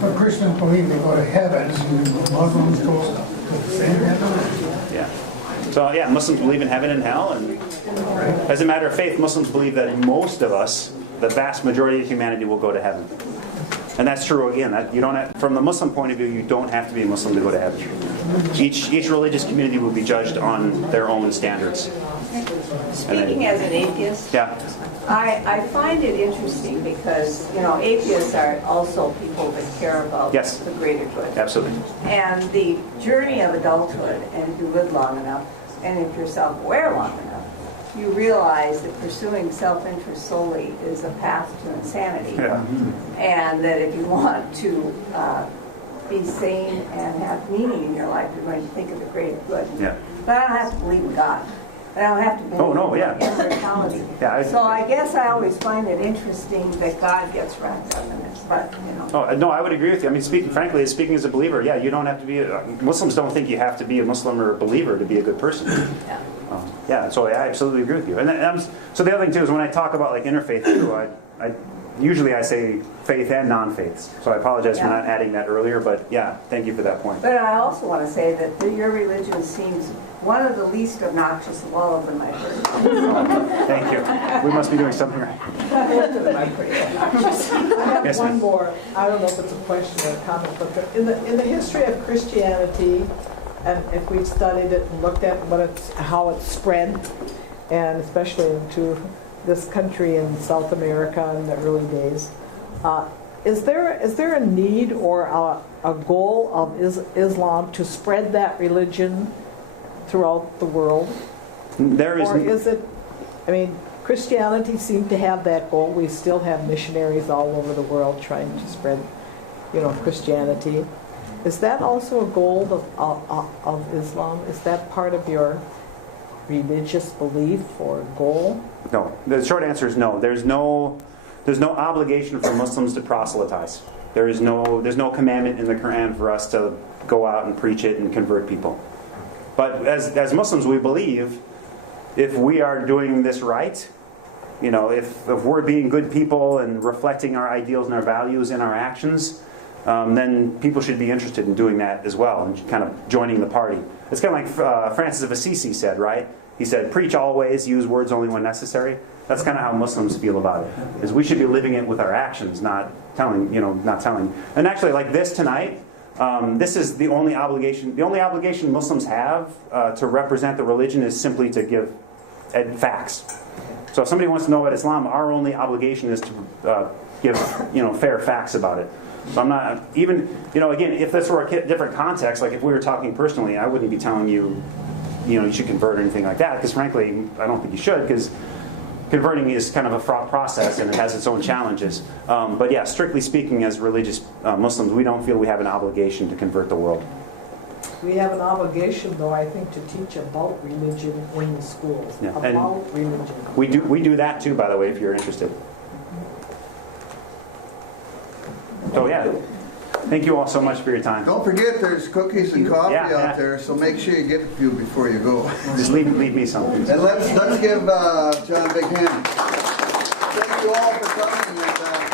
But Christians believe they go to heaven, and Muslims go to the same heaven. Yeah. So yeah, Muslims believe in heaven and hell, and as a matter of faith, Muslims believe that most of us, the vast majority of humanity, will go to heaven. And that's true again. That you don't have, from the Muslim point of view, you don't have to be a Muslim to go to heaven. Each religious community will be judged on their own standards. Speaking as an atheist, Yeah. I find it interesting because, atheists are also people that care about Yes. the greater good. Absolutely. And the journey of adulthood, and if you live long enough, and if you're self-aware long enough, you realize that pursuing self-interest solely is a path to insanity. Yeah. And that if you want to be sane and have meaning in your life, you're going to think of the greater good. Yeah. But I don't have to believe in God. I don't have to believe Oh, no, yeah. in immortality. Yeah, So I guess I always find it interesting that God gets wrapped up in this, but, Oh, no, I would agree with you. I mean, speaking as a believer, yeah, you don't have to be. Muslims don't think you have to be a Muslim or a believer to be a good person. Yeah. So I absolutely agree with you. And so the other thing too is when I talk about like interfaith too, I usually I say faith and non-faiths. So I apologize for not adding that earlier, but yeah, thank you for that point. But I also want to say that your religion seems one of the least obnoxious of all of them I've heard. Thank you. We must be doing something right. Most of them are pretty obnoxious. I have Yes, one ma'am. more. I don't know if it's a question or a comment, but in the history of Christianity, and if we've studied it and looked at how it's spread, and especially into this country in South America in the early days, is there a need or a goal of Islam to spread that religion throughout the world? There is. Or is it, Christianity seemed to have that goal. We still have missionaries all over the world trying to spread, Christianity. Is that also a goal of Islam? Is that part of your religious belief or goal? No. The short answer is no. There's no obligation for Muslims to proselytize. There's no commandment in the Quran for us to go out and preach it and convert people. But as Muslims, we believe if we are doing this right, if we're being good people and reflecting our ideals and our values in our actions, then people should be interested in doing that as well and kind of joining the party. It's kind of like Francis of Assisi said, right? He said, preach always, use words only when necessary. That's kind of how Muslims feel about it, is we should be living it with our actions, not telling. And actually, like this tonight, this is the only obligation. The only obligation Muslims have to represent the religion is simply to give facts. So if somebody wants to know about Islam, our only obligation is to give fair facts about it. So I'm not even again, if this were a different context, like if we were talking personally, I wouldn't be telling you you should convert or anything like that, because frankly I don't think you should, because converting is kind of a fraught process and it has its own challenges. But yeah, strictly speaking, as religious Muslims, we don't feel we have an obligation to convert the world. We have an obligation, though, I think, to teach about religion in schools. Yeah, and about religion. We do that too, by the way, if you're interested. So yeah, thank you all so much for your time. Don't forget, there's cookies and coffee Yeah, yeah. out there, so make sure you get a few before you go. Just leave me something. And let's give John a big hand. Thank you all for coming. And,